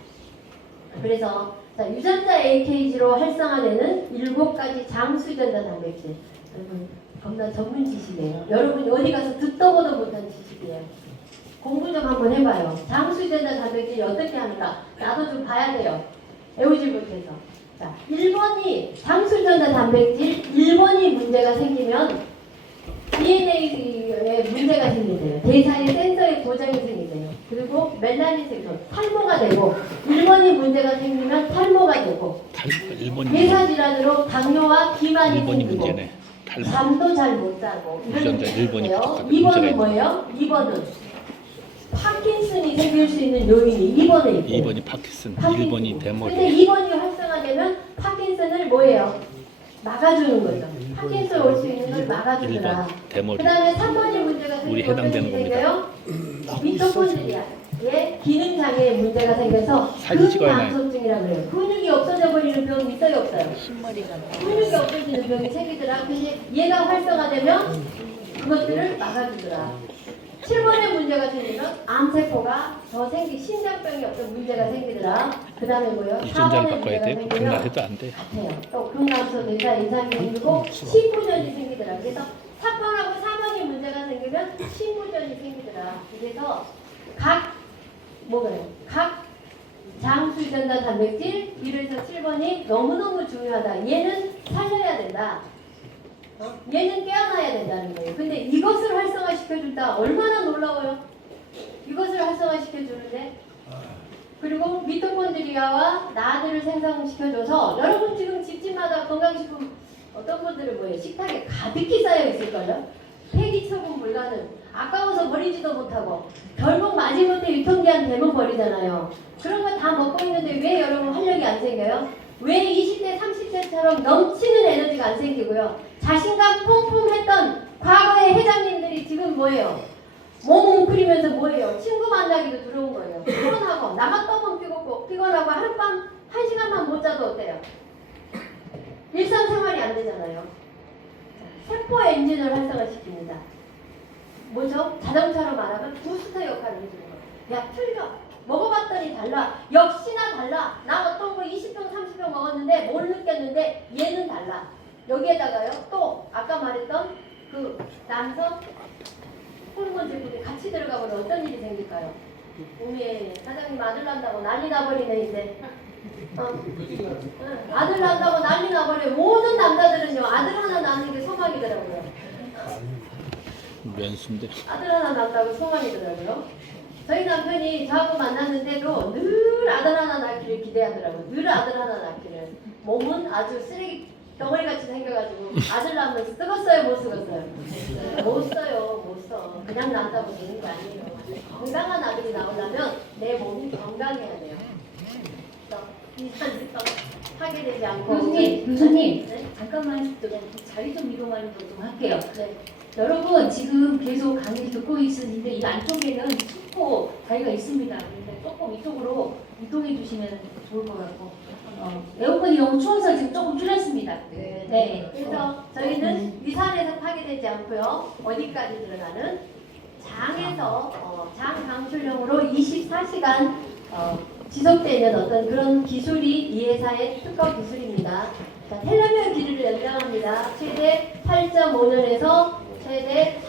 그래서 자, 유전자 AKG로 활성화되는 7가지 장수 유전자 단백질. 여러분 겁나 전문 지식이에요. 여러분이 어디 가서 듣도 보도 못한 지식이에요. 공부 좀 한번 해봐요. 장수 유전자 단백질이 어떻게 하는가? 나도 좀 봐야 돼요. 애우질 못해서. 자, 1번이 장수 유전자 단백질 1번이 문제가 생기면 DNA에 문제가 생긴대요. 대사의 센서에 고장이 생긴대요. 그리고 멜라닌 색소, 탈모가 되고 1번이 문제가 생기면 탈모가 되고 대사 질환으로 당뇨와 비만이 생기고 잠도 잘 못 자고 이런 게 있어요. 2번은 뭐예요? 2번은 파킨슨이 생길 수 있는 요인이 2번에 있대요. 2번이 파킨슨, 1번이 대머리. 근데 2번이 활성화되면 파킨슨을 뭐예요? 막아주는 거죠. 파킨슨 올 수 있는 걸 막아주더라. 1번 대머리. 그 다음에 3번이 문제가 생기면 우리 해당되는 겁니다. 미토콘드리아의 기능 장애에 문제가 생겨서 사진 찍어야 해요. 근감소증이라고 그래요. 근육이 없어져 버리는 병이 있어요, 없어요? 근육이 없어지는 병이 생기더라. 근데 얘가 활성화되면 그것들을 막아주더라. 7번에 문제가 생기면 암세포가 더 신장병이 어떤 문제가 생기더라. 그 다음에 뭐요? 유전자를 4번에 바꿔야 문제가 돼? 생기면 그날 해도 안 돼. 같아요. 또 근감소 대사 이상이 생기고 신부전이 생기더라. 그래서 4번하고 4번이 문제가 생기면 신부전이 생기더라. 그래서 각 장수유전자 단백질 1에서 7번이 너무너무 중요하다. 얘는 살려야 된다. 얘는 깨어나야 된다는 거예요. 근데 이것을 활성화시켜준다. 얼마나 놀라워요. 이것을 활성화시켜주는데 그리고 미토콘드리아와 나들을 생성시켜줘서 여러분 지금 집집마다 건강식품 어떤 분들은 뭐예요? 식탁에 가득히 쌓여 있을걸요? 폐기 처분 불가능. 아까워서 버리지도 못하고 결국 마지못해 유통기한 되면 버리잖아요. 그런 거 다 먹고 있는데 왜 여러분 활력이 안 생겨요? 왜 20대 30대처럼 넘치는 에너지가 안 생기고요? 자신감 뿜뿜했던 과거의 회장님들이 지금 뭐예요? 몸 웅크리면서 뭐예요? 친구 만나기도 두려운 거예요. 피곤하고 나갔다 오면 피곤하고 하룻밤 1시간만 못 자도 어때요? 일상생활이 안 되잖아요. 세포 엔진을 활성화시킵니다. 뭐죠? 자동차로 말하면 부스터 역할을 해주는 거예요. 야 틀려. 먹어봤더니 달라. 역시나 달라. 나 어떤 거 20병 30병 먹었는데 뭘 느꼈는데 얘는 달라. 여기에다가요 또 아까 말했던 그 남성 호르몬 제품이 같이 들어가면 어떤 일이 생길까요? 우리 사장님 아들 난다고 난리 나버리네 이제. 아들 난다고 난리 나버려. 모든 남자들은요 아들 하나 낳는 게 소망이더라고요. 면수인데. 아들 하나 낳는다고 소망이더라고요. 저희 남편이 저하고 만났는데도 늘 아들 하나 낳기를 기대하더라고요. 늘 아들 하나 낳기를. 몸은 아주 쓰레기 덩어리같이 생겨가지고 아들 낳으면 쓰겠어요 못 쓰겠어요? 못 써요. 못 써. 그냥 낳는다고 되는 거 아니에요. 건강한 아들이 나오려면 내 몸이 건강해야 돼요. 그래서 이산지성 하게 되지 않고 교수님 네? 잠깐만 자리 좀 이동하는 거 좀 할게요. 네. 여러분 지금 계속 강의 듣고 있으신데 이 안쪽에는 축구 자리가 있습니다. 그런데 조금 이쪽으로 이동해 주시면 좋을 것 같고 에어컨이 너무 추워서 지금 조금 줄였습니다. 네. 그래서 저희는 위산에서 파괴되지 않고요. 어디까지 들어가는 장에서 장 강출형으로 24시간 지속되는 어떤 그런 기술이 이 회사의 특허 기술입니다. 자, 텔레미어 길이를 연장합니다. 최대 8.5년에서 최대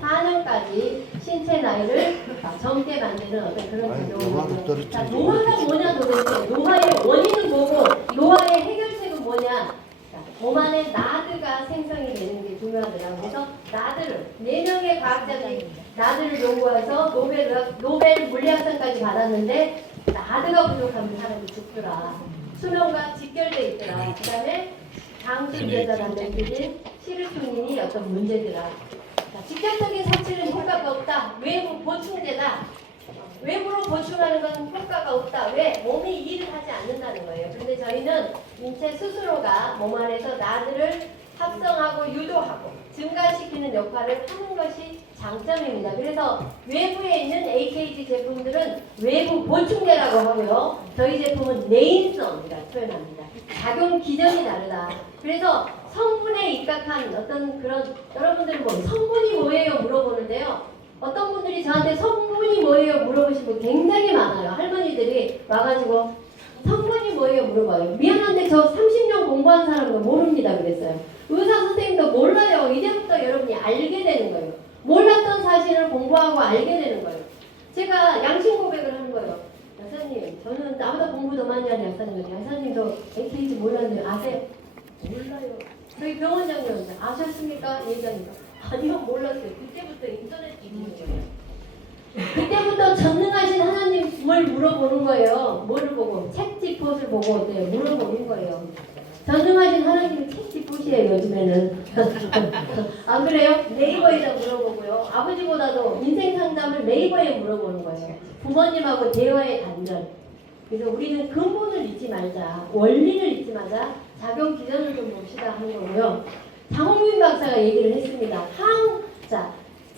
34년까지 신체 나이를 젊게 만드는 어떤 그런 기술입니다. 자, 노화가 뭐냐 도대체? 노화의 원인은 뭐고 노화의 해결책은 뭐냐? 자, 몸 안에 나드가 생성이 되는 게 중요하더라고요. 그래서 나드를 4명의 과학자들이 나드를 연구해서 노벨 물리학상까지 받았는데 나드가 부족하면 사람이 죽더라. 수명과 직결돼 있더라. 그 다음에 장수유전자 단백질인 시르토닌이 어떤 문제더라. 자, 직접적인 섭취는 효과가 없다. 외부 보충제다. 외부로 보충하는 건 효과가 없다. 왜? 몸이 일을 하지 않는다는 거예요. 그런데 저희는 인체 스스로가 몸 안에서 나드를 합성하고 유도하고 증가시키는 역할을 하는 것이 장점입니다. 그래서 외부에 있는 AKG 제품들은 외부 보충제라고 하고요. 저희 제품은 내인성이라고 표현합니다. 작용 기전이 다르다. 그래서 성분에 입각한 어떤 그런 여러분들은 뭐 성분이 뭐예요 물어보는데요. 어떤 분들이 저한테 성분이 뭐예요 물어보신 분 굉장히 많아요. 할머니들이 와가지고 성분이 뭐예요 물어봐요. 미안한데 저 30년 공부한 사람도 모릅니다 그랬어요. 의사 선생님도 몰라요. 이제부터 여러분이 알게 되는 거예요. 몰랐던 사실을 공부하고 알게 되는 거예요. 제가 양심 고백을 하는 거예요. 여사님, 저는 나보다 공부 더 많이 하는 여사님인데 여사님도 AKG 몰랐는데 아세요? 몰라요. 저희 병원장님한테 아셨습니까? 얘기하니까 아니요 몰랐어요. 그때부터 인터넷 기준인 거예요. 그때부터 전능하신 하나님을 물어보는 거예요. 뭐를 보고? 챗지폿을 보고 어때요? 물어보는 거예요. 전능하신 하나님이 챗지폿이에요 요즘에는. 안 그래요? 네이버에다 물어보고요. 아버지보다도 인생 상담을 네이버에 물어보는 거예요. 부모님하고 대화의 단절. 그래서 우리는 근본을 잊지 말자. 원리를 잊지 말자. 작용 기전을 좀 봅시다 하는 거고요. 장홍민 박사가 얘기를 했습니다.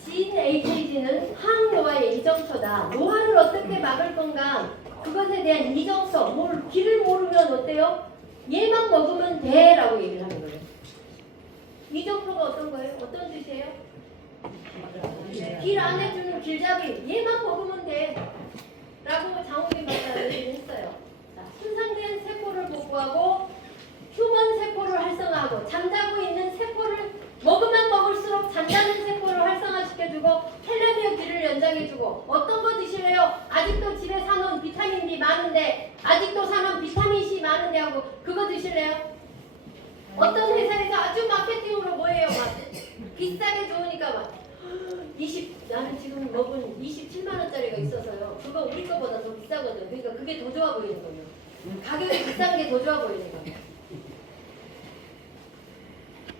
진 AKG는 항노화의 이정표다. 노화를 어떻게 막을 건가? 그것에 대한 이정서, 길을 모르면 어때요? 얘만 먹으면 돼 라고 얘기를 하는 거예요. 이정표가 어떤 거예요? 어떤 뜻이에요? 길 안에 주는 길잡이 얘만 먹으면 돼 라고 장호빈 박사는 얘기했어요. 자, 손상된 세포를 복구하고 휴먼 세포를 활성화하고 잠자고 있는 세포를 먹으면 먹을수록 잠자는 세포를 활성화시켜주고 텔레미어 길을 연장해주고 어떤 거 드실래요? 아직도 집에 사놓은 비타민 B 많은데 아직도 사놓은 비타민 C 많은데 하고 그거 드실래요? 어떤 회사에서 아주 마케팅으로 뭐예요? 막 비싸게 좋으니까 막 나는 지금 먹은 27만 원짜리가 있어서요. 그거 우리 거보다 더 비싸거든. 그러니까 그게 더 좋아 보이는 거예요. 가격이 비싼 게 더 좋아 보이는 거예요.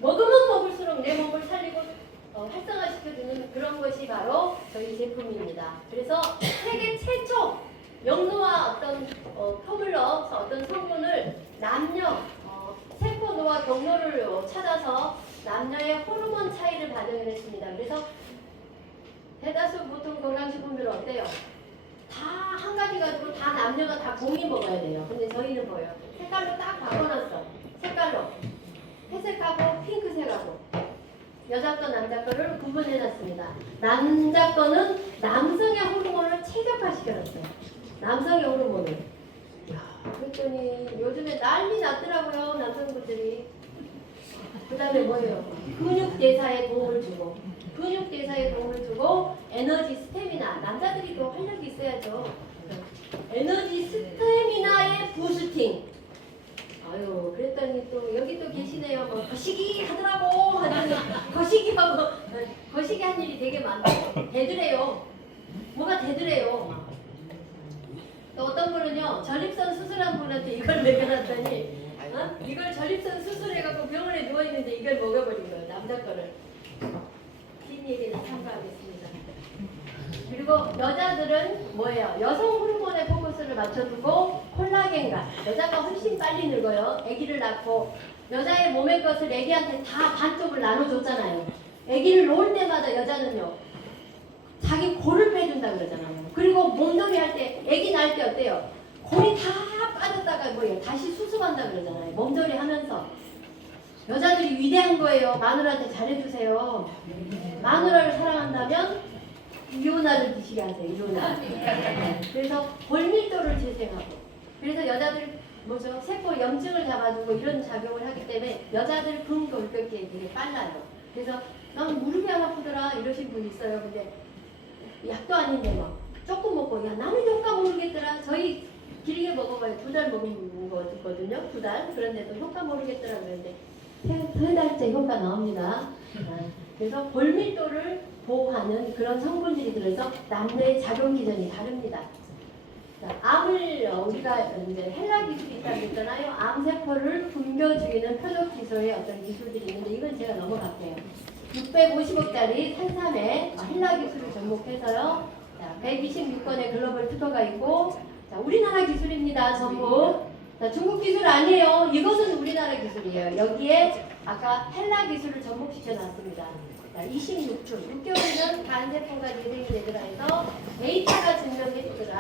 먹으면 먹을수록 내 몸을 살리고 활성화시켜주는 그런 것이 바로 저희 제품입니다. 그래서 세계 최초 영노화 어떤 포뮬러 어떤 성분을 남녀 세포노화 경로를 찾아서 남녀의 호르몬 차이를 반영을 했습니다. 그래서 대다수 보통 건강식품들은 어때요? 다 한 가지 가지고 다 남녀가 다 공이 먹어야 돼요. 근데 저희는 뭐예요? 색깔로 딱 바꿔놨어. 색깔로 회색하고 핑크색하고 여자 거 남자 거를 구분해놨습니다. 남자 거는 남성의 호르몬을 최적화시켜놨어요. 남성의 호르몬을. 그랬더니 요즘에 난리 났더라고요. 남성분들이. 그 다음에 뭐예요? 근육대사에 도움을 주고 근육대사에 도움을 주고 에너지 스태미나 남자들이 더 활력이 있어야죠. 에너지 스태미나의 부스팅. 아유 그랬더니 또 여기 또 계시네요. 뭐 거시기 하더라고 하더니 거시기하고 거시기 한 일이 되게 많아요. 되더래요. 뭐가 되더래요. 또 어떤 분은요 전립선 수술한 분한테 이걸 먹여놨더니 이걸 전립선 수술해갖고 병원에 누워있는데 이걸 먹여버린 거예요. 남자 거를. 긴 얘기는 참고하겠습니다. 그리고 여자들은 뭐예요? 여성 호르몬에 포커스를 맞춰두고 콜라겐과 여자가 훨씬 빨리 늙어요. 아기를 낳고 여자의 몸의 것을 아기한테 다 반쪽을 나눠줬잖아요. 아기를 놓을 때마다 여자는요 자기 골을 빼준다 그러잖아요. 그리고 몸놀이 할 때 아기 낳을 때 어때요? 골이 다 빠졌다가 뭐예요? 다시 수습한다 그러잖아요. 몸놀이 하면서 여자들이 위대한 거예요. 마누라한테 잘해주세요. 마누라를 사랑한다면 이오나를 드시게 하세요. 이오나. 그래서 골밀도를 재생하고 그래서 여자들 뭐죠? 세포 염증을 잡아주고 이런 작용을 하기 때문에 여자들 근골격계 되게 빨라요. 그래서 난 무릎이 안 아프더라 이러신 분 있어요. 근데 약도 아닌데 막 조금 먹고 야 나는 효과 모르겠더라. 저희 길게 먹어봐요. 2달 먹은 거거든요. 2달. 그런데도 효과 모르겠더라 그랬는데 3달째 효과 나옵니다. 그래서 골밀도를 보호하는 그런 성분들이 들어서 남녀의 작용 기전이 다릅니다. 자, 암을 우리가 이제 헬라 기술이 있다고 했잖아요. 암세포를 굶겨 죽이는 표적 기소의 어떤 기술들이 있는데 이건 제가 넘어갈게요. 650억짜리 산삼에 헬라 기술을 접목해서요. 자, 126건의 글로벌 특허가 있고 자, 우리나라 기술입니다. 전부. 자, 중국 기술 아니에요. 이것은 우리나라 기술이에요. 여기에 아까 헬라 기술을 접목시켜 놨습니다. 자, 26주, 6개월이면 간세포가 예정이 되더라 해서 데이터가 증명했더라.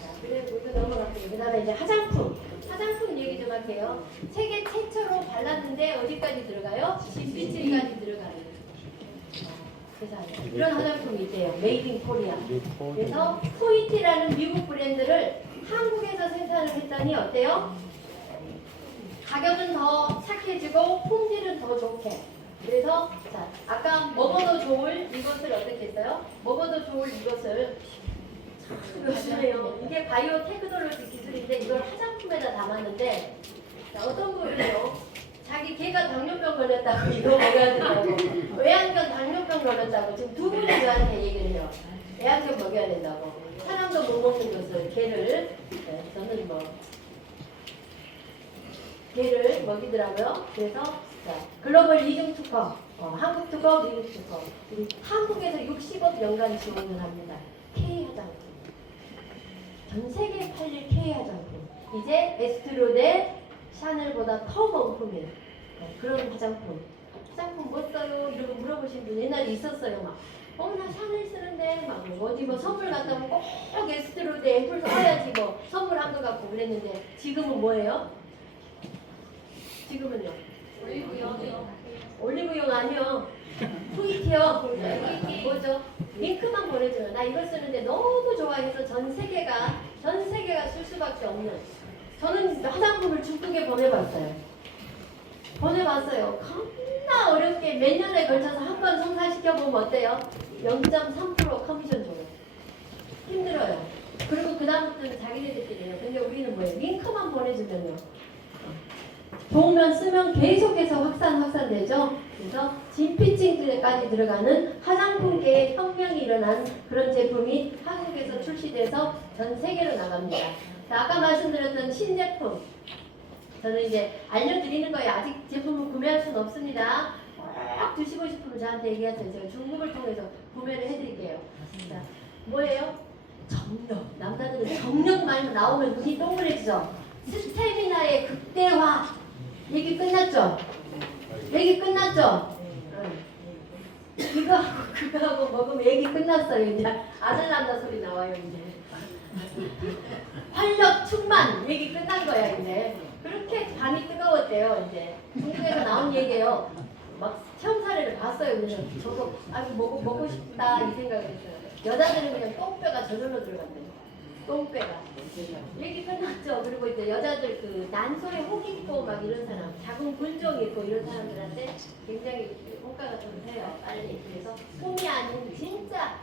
자, 그래 모두 넘어갈게요. 그 다음에 이제 화장품. 화장품 얘기 좀 할게요. 세계 최초로 발랐는데 어디까지 들어가요? 진피층까지 들어가요. 그래서 이런 화장품이 있대요. 메이드 인 코리아. 그래서 포이티라는 미국 브랜드를 한국에서 생산을 했더니 어때요? 가격은 더 착해지고 품질은 더 좋게. 그래서 자 아까 먹어도 좋을 이것을 어떻게 했어요? 먹어도 좋을 이것을 요즘에요. 이게 바이오 테크놀로지 기술인데 이걸 화장품에다 담았는데 자, 어떤 분이요? 자기 개가 당뇨병 걸렸다고 이거 먹여야 된다고 애완견 당뇨병 걸렸다고 지금 두 분이 저한테 얘기를 해요. 애완견 먹여야 된다고 사람도 못 먹는 것을 개를 네, 저는 뭐 개를 먹이더라고요. 그래서 자, 글로벌 2중 특허 한국 특허, 미국 특허 우리 한국에서 60억 연간 지원을 합니다. K 화장품 전 세계에 팔릴 K 화장품 이제 에스트로데 샤넬보다 더 명품이에요. 그런 화장품 뭐 써요? 이러고 물어보신 분 옛날에 있었어요. 막 나 샤넬 쓰는데 막 어디 뭐 선물 갖다 오면 꼭 에스트로데 앰플 써야지 뭐 선물한 거 갖고 그랬는데 지금은 뭐예요? 지금은요? 올리브영 아니요. VT요. 뭐죠? 링크만 보내줘요. 나 이걸 쓰는데 너무 좋아해서 전 세계가 쓸 수밖에 없는. 저는 화장품을 중국에 보내봤어요. 겁나 어렵게 몇 년에 걸쳐서 한 번 성사시켜보면 어때요? 0.3% 커미션 줘요. 힘들어요. 그리고 그 다음부터는 자기네들끼리 해요. 근데 우리는 뭐예요? 링크만 보내주면요. 좋으면 쓰면 계속해서 확산되죠. 그래서 진피층까지 들어가는 화장품계에 혁명이 일어난 그런 제품이 한국에서 출시돼서 전 세계로 나갑니다. 자, 아까 말씀드렸던 신제품. 저는 이제 알려드리는 거예요. 아직 제품을 구매할 수는 없습니다. 꼭 드시고 싶으면 저한테 얘기하세요. 제가 중국을 통해서 구매를 해드릴게요. 자, 뭐예요? 정력. 남자들은 정력 말만 나오면 눈이 동그래지죠. 스태미나의 극대화. 얘기 끝났죠? 그거하고 먹으면 얘기 끝났어요. 이제 아들 난다 소리 나와요. 이제 활력 충만 얘기 끝난 거야. 이제 그렇게 간이 뜨거웠대요. 이제 중국에서 나온 얘기예요. 막 체험 사례를 봤어요. 그래서 저거 아주 먹고 싶다 이 생각을 했어요. 여자들은 그냥 똥뼈가 저절로 들어간대요. 똥배가 얘기 끝났죠. 그리고 이제 여자들 그 난소에 혹 있고 막 이런 사람, 작은 곤종 있고 이런 사람들한테 굉장히 효과가 좀 돼요. 빨리. 그래서 홈이 아닌 진짜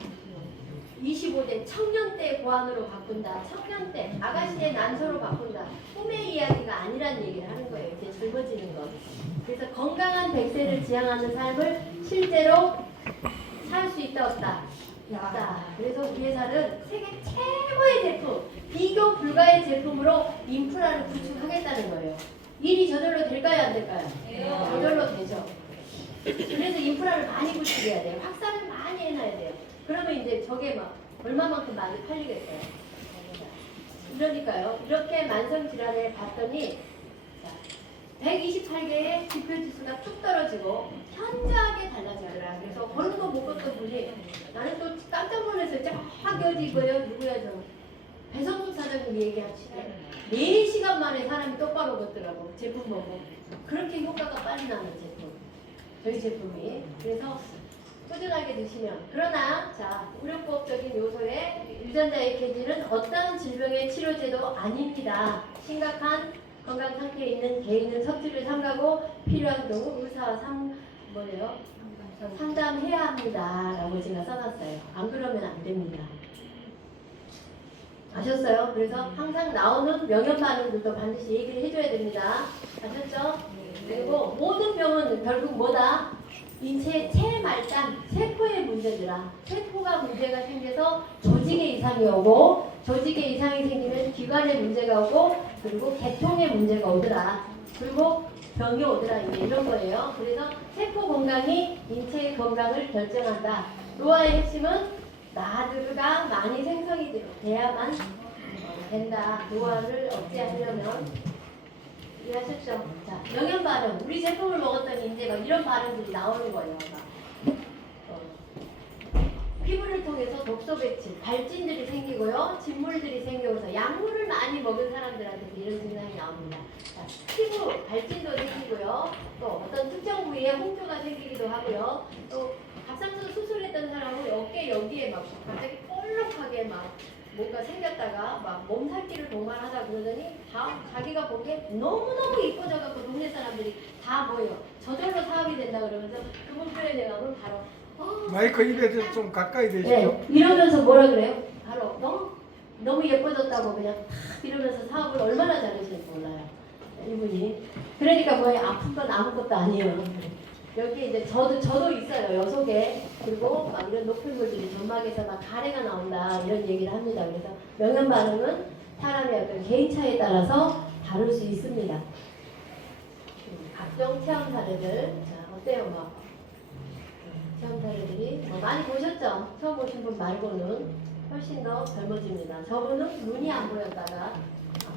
25대 청년대 고안으로 바꾼다. 청년대 아가씨의 난소로 바꾼다. 꿈의 이야기가 아니란 얘기를 하는 거예요. 이제 젊어지는 거. 그래서 건강한 100세를 지향하는 삶을 실제로 살 수 있다 없다. 있다. 그래서 우리 회사는 세계 최고의 제품, 비교 불가의 제품으로 인프라를 구축하겠다는 거예요. 일이 저절로 될까요, 안 될까요? 저절로 되죠. 그래서 인프라를 많이 구축해야 돼요. 확산을 많이 해놔야 돼요. 그러면 이제 저게 막 얼마만큼 많이 팔리겠어요. 그러니까요. 이렇게 만성질환을 봤더니 128개의 지표지수가 뚝 떨어지고 현저하게 달라지더라. 그래서 그런 거 못 봤던 분이 나는 또 깜짝 놀랐어요. 쫙 여지고요. 누구야 저 배성국 사장님 얘기하시네. 4시간 만에 사람이 똑바로 걷더라고. 제품 보고. 그렇게 효과가 빨리 나는 제품. 저희 제품이. 그래서 꾸준하게 드시면. 그러나 자 의료법적인 요소의 유전자의 개질은 어떤 질병의 치료제도 아닙니다. 심각한 건강 상태에 있는 개인은 섭취를 삼가고 필요한 경우 의사와 상담해야 합니다라고 제가 써놨어요. 안 그러면 안 됩니다. 아셨어요? 그래서 항상 나오는 명현 반응들도 반드시 얘기를 해줘야 됩니다. 아셨죠? 그리고 모든 병은 결국 뭐다? 인체의 체말단, 세포의 문제더라. 세포가 문제가 생겨서 조직에 이상이 오고 조직에 이상이 생기면 기관에 문제가 오고 그리고 계통에 문제가 오더라. 그리고 병이 오더라. 이제 이런 거예요. 그래서 세포 건강이 인체의 건강을 결정한다. 노화의 핵심은 나드가 많이 생성이 돼야만 된다. 노화를 억제하려면 이해하셨죠? 자, 영양 반응. 우리 제품을 먹었더니 이제 막 이런 반응들이 나오는 거예요. 피부를 통해서 독소 배출, 발진들이 생기고요. 진물들이 생겨서 약물을 많이 먹은 사람들한테 이런 증상이 나옵니다. 자, 피부 발진도 생기고요. 또 어떤 특정 부위에 홍조가 생기기도 하고요. 또 갑상선 수술했던 사람은 어깨 여기에 막 갑자기 볼록하게 막 뭔가 생겼다가 막 몸살기를 동반하다 그러더니 다음 자기가 보기에 너무너무 이뻐져갖고 동네 사람들이 다 모여 저절로 사업이 된다 그러면서 그분 표현에 가면 바로 마이크 입에 좀 가까이 대시죠. 네, 이러면서 뭐라 그래요? 바로 너무 예뻐졌다고 그냥 탁 이러면서 사업을 얼마나 잘하시는지 몰라요. 이분이. 그러니까 뭐 아픈 건 아무것도 아니에요. 여기 이제 저도 있어요. 여속에. 그리고 막 이런 노폐물들이 점막에서 막 가래가 나온다 이런 얘기를 합니다. 그래서 명현 반응은 사람의 어떤 개인차에 따라서 다를 수 있습니다. 각종 체험 사례들. 자, 어때요? 뭐 체험 사례들이 많이 보셨죠? 처음 보신 분 말고는 훨씬 더 젊어집니다. 저분은 눈이 안 보였다가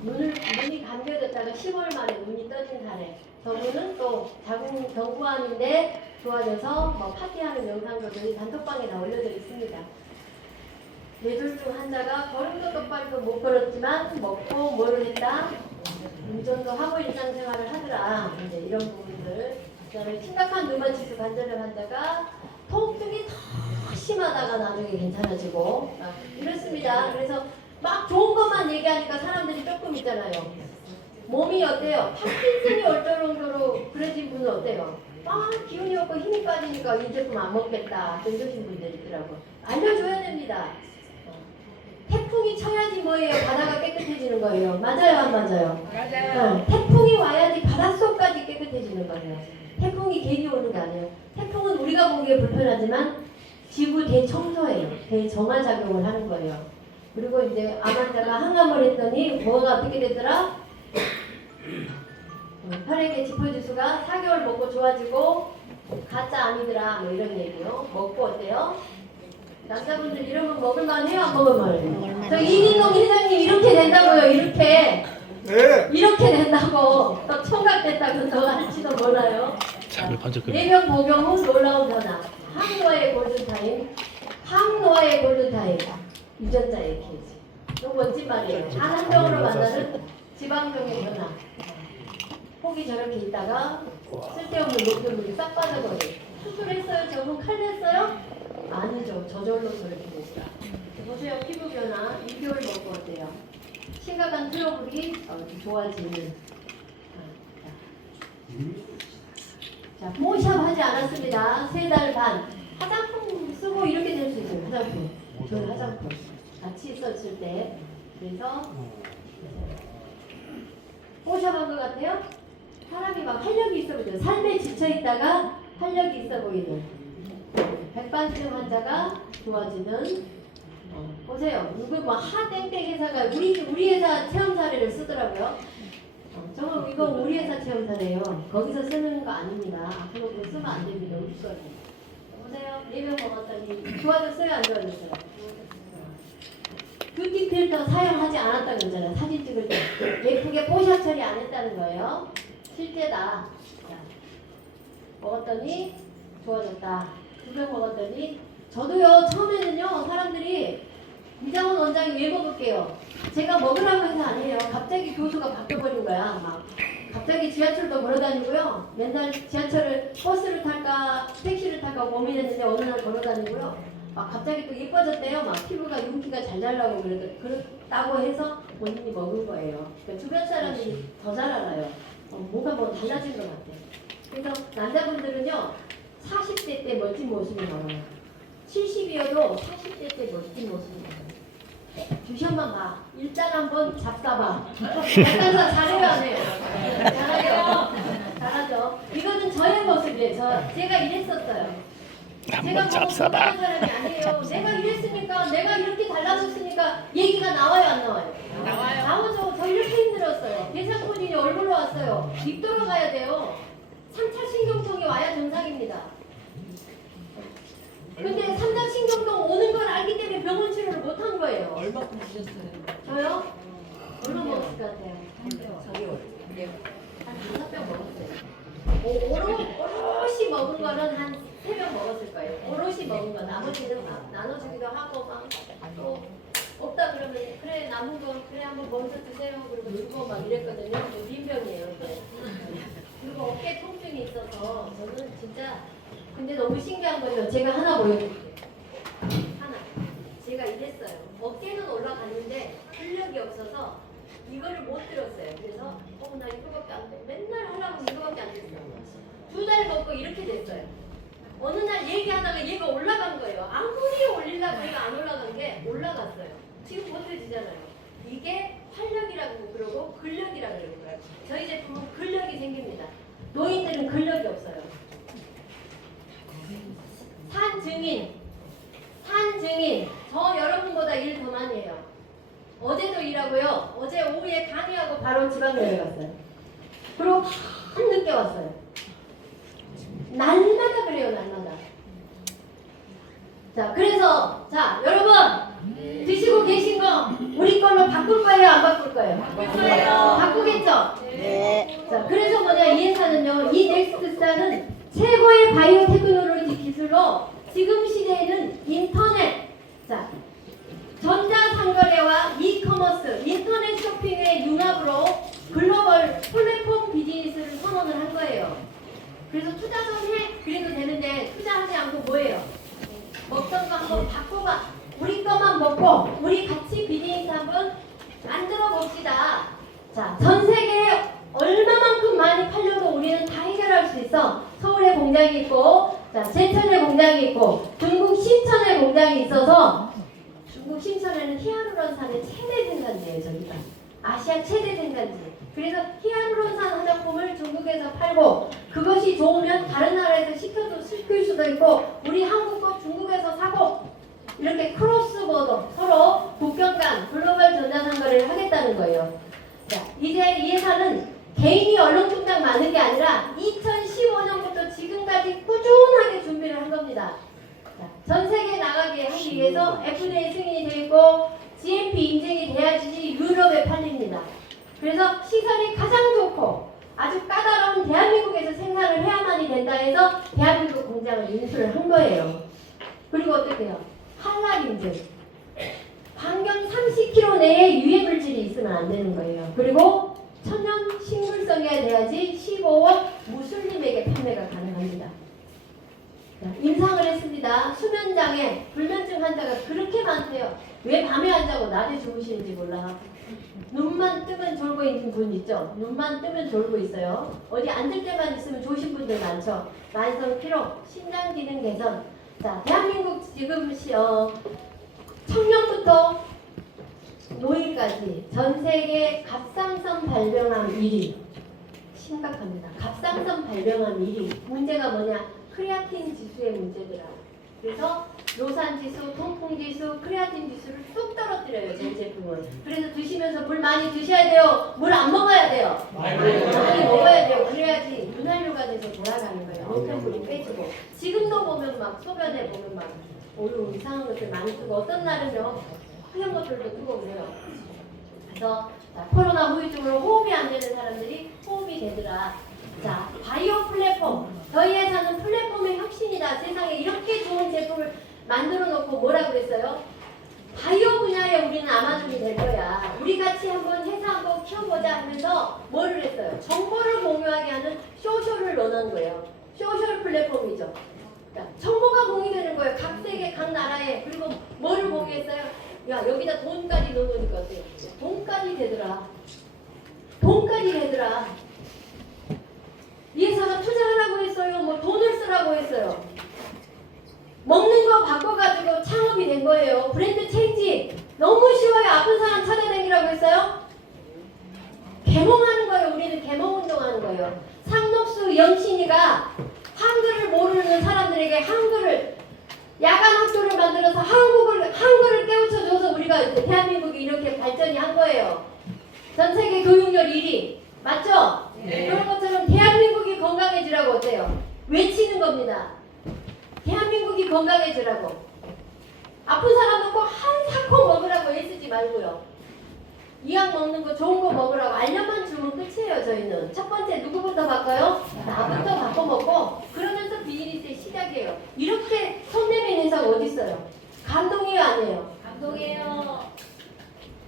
눈이 감겨졌다가 10월 만에 눈이 떠진 사례. 저분은 또 자궁 경부암인데 좋아져서 뭐 파티하는 영상들이 단톡방에 다 올려져 있습니다. 뇌졸 중 환자가 걸음도 똑바로 못 걸었지만 먹고 뭐를 했다? 운전도 하고 일상생활을 하더라. 이제 이런 부분들. 그다음에 심각한 류마티스 관절염 환자가 통증이 더 심하다가 나중에 괜찮아지고 이렇습니다. 그래서 막 좋은 것만 얘기하니까 사람들이 조금 있잖아요. 몸이 어때요? 파킨슨이 올 정도로 그러신 분은 어때요? 기운이 없고 힘이 빠지니까 이 제품 안 먹겠다 이러신 분들 있더라고. 알려줘야 됩니다. 태풍이 쳐야지 뭐예요? 바다가 깨끗해지는 거예요. 맞아요, 안 맞아요? 맞아요. 태풍이 와야지 바닷속까지 깨끗해지는 거예요. 태풍이 괜히 오는 게 아니에요. 태풍은 우리가 보기에 불편하지만 지구 대청소예요. 대정화 작용을 하는 거예요. 그리고 이제 암 환자가 항암을 했더니 뭐가 어떻게 됐더라? 혈액의 지포지수가 4개월 먹고 좋아지고 가짜 암이더라 뭐 이런 얘기요. 먹고 어때요? 남자분들 이런 거 먹을만해요? 안 먹을만해요? 저 이민동 회장님 이렇게 된다고요. 이렇게 네. 이렇게 된다고 또 총각 됐다고 더 할지도 몰라요. 잠을 반짝거려. 내병 복용 후 놀라운 변화. 항노화의 골든타임. 항노화의 골든타임. 유전자의 케이지. 너무 멋진 말이에요. 단 한 병으로 만나는 지방병의 변화. 폭이 저렇게 있다가 쓸데없는 목표물이 싹 빠져버려요. 수술했어요? 저분 칼 냈어요? 아니죠. 저절로 저렇게 됐다. 보세요. 피부 변화 2개월 먹고 어때요? 심각한 트러블이 좋아지는. 자, 모샵 하지 않았습니다. 3달 반. 화장품 쓰고 이렇게 될 수 있어요. 화장품. 저희 화장품. 같이 있었을 때. 그래서 모샵한 것 같아요? 사람이 막 활력이 있어 보이죠. 삶에 지쳐있다가 활력이 있어 보이는 백반증 환자가 좋아지는. 보세요. 누구 뭐 하땡땡 회사가 우리 회사 체험 사례를 쓰더라고요. 정말 이거 우리 회사 체험 사례예요. 거기서 쓰는 거 아닙니다. 앞으로 그거 쓰면 안 됩니다. 우리 거는. 보세요. 4병 먹었더니 좋아졌어요? 안 좋아졌어요? 뷰티 필터 사용하지 않았다는 거잖아요. 사진 찍을 때 예쁘게 뽀샵 처리 안 했다는 거예요. 실제다. 자, 먹었더니 좋아졌다. 2병 먹었더니 저도요. 처음에는요. 사람들이 이장원 원장이 왜 먹을게요? 제가 먹으라고 해서 아니에요. 갑자기 교수가 바뀌어버린 거야. 막 갑자기 지하철도 걸어다니고요. 맨날 지하철을 버스를 탈까 택시를 탈까 고민했는데 어느 날 걸어다니고요. 막 갑자기 또 예뻐졌대요. 막 피부가 윤기가 잘 나려고 그랬다고 해서 본인이 먹은 거예요. 그러니까 주변 사람들이 더 잘 알아요. 뭐가 뭐 달라진 것 같아요. 그래서 남자분들은요. 40대 때 멋진 모습이 나와요. 70이어도 40대 때 멋진 모습이 나와요. 주시엄만 봐. 일단 한번 잡사봐. 약간사 잘해요 안 해요? 잘해요. 잘하죠. 이거는 저의 모습이에요. 제가 이랬었어요. 제가 잡사봐. 사람이 아니에요. 내가 이랬으니까 내가 이렇게 달라졌으니까 얘기가 나와요 안 나와요? 나와요. 나오죠. 저 이렇게 힘들었어요. 대상포진이 얼굴로 왔어요. 입 돌아가야 돼요. 3차 신경통이 와야 정상입니다. 근데 3차 신경통 오는 걸 알기 때문에 병원 치료를 못 한 거예요. 얼마큼 드셨어요? 저요? 얼마 먹었을 것 같아요? 한 5병 먹었어요. 오롯이 먹은 거는 한 3병 먹었을 거예요. 오롯이 먹은 거 나머지는 막 나눠주기도 하고 막 또 없다 그러면 그래 남은 거 그래 한번 먼저 드세요 그리고 주고 막 이랬거든요. 빈병이에요. 그리고 어깨 통증이 있어서 저는 진짜 근데 너무 신기한 거죠. 제가 하나 보여드릴게요. 하나. 제가 이랬어요. 어깨는 올라갔는데 근력이 없어서 이거를 못 들었어요. 그래서 나 이거밖에 안 돼. 맨날 하려고 이거밖에 안 됐어요. 2달 먹고 이렇게 됐어요. 어느 날 얘기하다가 얘가 올라간 거예요. 아무리 올리려고 해도 안 올라간 게 올라갔어요. 지금 못 들지잖아요. 이게 활력이라고 그러고 근력이라고 그러고요. 저희 제품은 근력이 생깁니다. 노인들은 근력이 없어요. 산 증인. 저 여러분보다 일 더 많이 해요. 어제도 일하고요. 어제 오후에 강의하고 바로 지방 여행 갔어요. 그리고 한 늦게 왔어요. 날마다 그래요, 날마다. 자, 그래서 자, 여러분 드시고 계신 거 우리 걸로 바꿀 거예요, 안 바꿀 거예요? 바꾸겠죠? 네. 자, 그래서 뭐냐 이 회사는요, 이 넥스트사는 최고의 바이오 테크놀로지 기술로 지금 시대에는 인터넷, 자, 전자상거래와 이커머스, 인터넷 쇼핑의 융합으로 글로벌 플랫폼 비즈니스를 선언을 한 거예요. 그래서 투자 좀 해 그래도 되는데 투자하지 않고 뭐예요? 한번 바꿔봐. 우리 것만 먹고 우리 같이 비즈니스 한번 만들어 봅시다. 자, 전 세계에 얼마만큼 많이 팔려도 우리는 다 해결할 수 있어. 서울에 공장이 있고, 자, 제천에 공장이 있고, 중국 신천에 공장이 있어서 중국 신천에는 히알루론산의 최대 생산지예요. 저기가 아시아 최대 생산지. 그래서 히알루론산 화장품을 중국에서 팔고 그것이 좋으면 다른 나라에서 시킬 수도 있고 우리 한국 거 중국에서 사고 이렇게 크로스보더 서로 국경 간 글로벌 전자상거래를 하겠다는 거예요. 자, 이제 이 회사는 개인이 얼렁뚱땅 많은 게 아니라 2015년부터 지금까지 꾸준하게 준비를 한 겁니다. 자, 전 세계 나가게 하기 위해서 FDA 승인이 되어 있고 GMP 인증이 돼야지 유럽에 팔립니다. 그래서 시설이 가장 좋고 아주 까다로운 대한민국에서 생산을 해야만이 된다 해서 대한민국 공장을 인수를 한 거예요. 그리고 어떻게 해요? 할랄 인증. 반경 30km 내에 유해 물질이 있으면 안 되는 거예요. 그리고 천연 식물성이어야 돼야지 15억 무슬림에게 판매가 가능합니다. 임상을 했습니다. 수면장애, 불면증 환자가 그렇게 많대요. 왜 밤에 안 자고 낮에 주무시는지 몰라. 눈만 뜨면 졸고 있는 분 있죠? 눈만 뜨면 졸고 있어요. 어디 앉을 때만 있으면 좋으신 분들 많죠? 만성 피로, 신장 기능 개선. 자, 대한민국 지금 청년부터 노인까지 전 세계 갑상선 발병암 1위. 심각합니다. 갑상선 발병암 1위. 문제가 뭐냐? 크레아틴 지수의 문제더라. 그래서 노산 지수, 통풍 지수, 크레아틴 지수를 뚝 떨어뜨려요. 제 제품은. 그래서 드시면서 물 많이 드셔야 돼요. 물 안 먹어야 돼요. 많이 먹어야 돼요. 그래야지 윤활유가 돼서 돌아가는 거예요. 노폐물이 빼지고. 지금도 보면 막 소변에 보면 막 어휴 이상한 것들 많이 뜨고 어떤 날은요 하얀 것들도 뜨고 그래요. 그래서 자, 코로나 후유증으로 호흡이 안 되는 사람들이 호흡이 되더라. 자, 바이오 플랫폼. 저희 회사는 플랫폼의 혁신이다. 세상에 이렇게 좋은 제품을 만들어 놓고 뭐라 그랬어요? 바이오 분야에 우리는 아마존이 될 거야. 우리 같이 한번 회사 한번 키워보자 하면서 뭐를 했어요? 정보를 공유하게 하는 소셜을 넣어놓은 거예요. 소셜 플랫폼이죠. 자, 정보가 공유되는 거예요. 각 세계, 각 나라에. 그리고 뭐를 공유했어요? 야, 여기다 돈까지 넣어놓으니까 어때요? 돈까지 되더라. 돈까지 되더라. 이 회사가 투자하라고 했어요. 뭐 돈을 쓰라고 했어요. 먹는 거 바꿔가지고 창업이 된 거예요. 브랜드 체인지. 너무 쉬워요. 아픈 사람 찾아다니라고 했어요. 개몽하는 거예요. 우리는 개몽 운동하는 거예요. 상록수 영신이가 한글을 모르는 사람들에게 한글을 야간 학교를 만들어서 한글을 깨우쳐줘서 우리가 이제 대한민국이 이렇게 발전이 한 거예요. 전 세계 교육열 1위. 맞죠? 네. 그런 것처럼 대한민국이 건강해지라고 어때요? 외치는 겁니다. 대한민국이 건강해지라고. 아픈 사람은 꼭 한 사코 먹으라고 애쓰지 말고요. 이약 먹는 거 좋은 거 먹으라고 알려만 주면 끝이에요. 저희는 첫 번째 누구부터 바꿔요? 나부터 바꿔 먹고 그러면서 비즈니스의 시작이에요. 이렇게 손 내민 회사가 어디 있어요? 감동이에요, 아니에요? 감동이에요.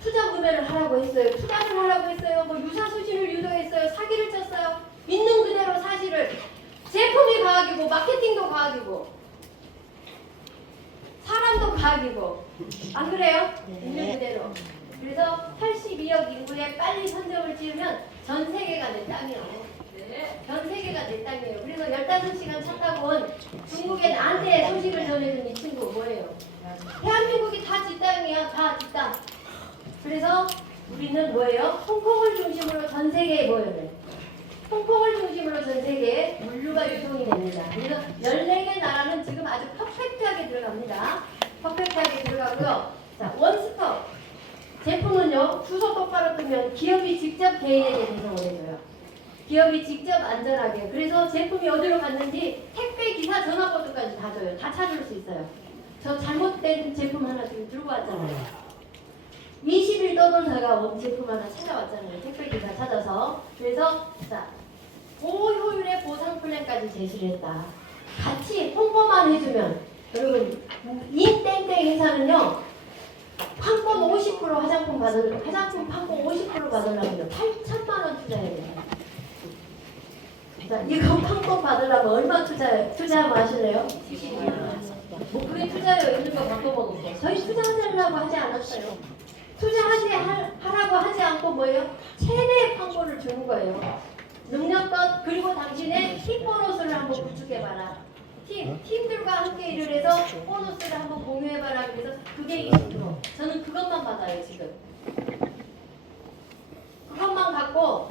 투자 구매를 하라고 했어요. 투자를 하라고 했어요. 뭐 유사수신을 유도했어요. 사기를 쳤어요. 있는 그대로 사실을. 제품이 과학이고 마케팅도 과학이고 사람도 과학이고 안 그래요? 있는 그대로. 그래서 82억 인구에 빨리 선점을 지으면 전 세계가 내 땅이에요. 전 세계가 내 땅이에요. 그래서 15시간 차 타고 온 중국에 나한테 소식을 전해준 이 친구 뭐예요? 대한민국이 다 지 땅이야. 다 지 땅. 그래서 우리는 뭐예요? 홍콩을 중심으로 전 세계에 모여야 돼. 홍콩을 중심으로 전 세계에 물류가 유통이 됩니다. 그래서 14개 나라는 지금 아주 퍼펙트하게 들어갑니다. 퍼펙트하게 들어가고요. 자, 원스톱. 제품은요, 주소 똑바로 뜨면 기업이 직접 개인에게 배송을 해줘요. 기업이 직접 안전하게. 그래서 제품이 어디로 갔는지 택배 기사 전화번호까지 다 줘요. 다 찾을 수 있어요. 저 잘못된 제품 하나 지금 들고 왔잖아요. 20일 떠돌다가 온 제품 하나 찾아왔잖아요. 택배 기사 찾아서. 그래서 자, 고효율의 보상 플랜까지 제시를 했다. 같이 홍보만 해주면 여러분 인땡땡 회사는요 판권 50% 화장품 판권 50% 받으려면 8천만 원 투자해야 돼요. 자, 이거 판권 받으려면 얼마 투자하면 하실래요? 뭐 그게 투자요 있는 거 바꿔먹은 거. 저희 투자하려고 하지 않았어요. 하라고 하지 않고 뭐예요? 최대의 판고를 주는 거예요. 능력껏 그리고 당신의 팀 보너스를 한번 구축해봐라. 팀들과 함께 일을 해서 보너스를 한번 공유해봐라. 그래서 그게 20%. 저는 그것만 받아요 지금. 그것만 갖고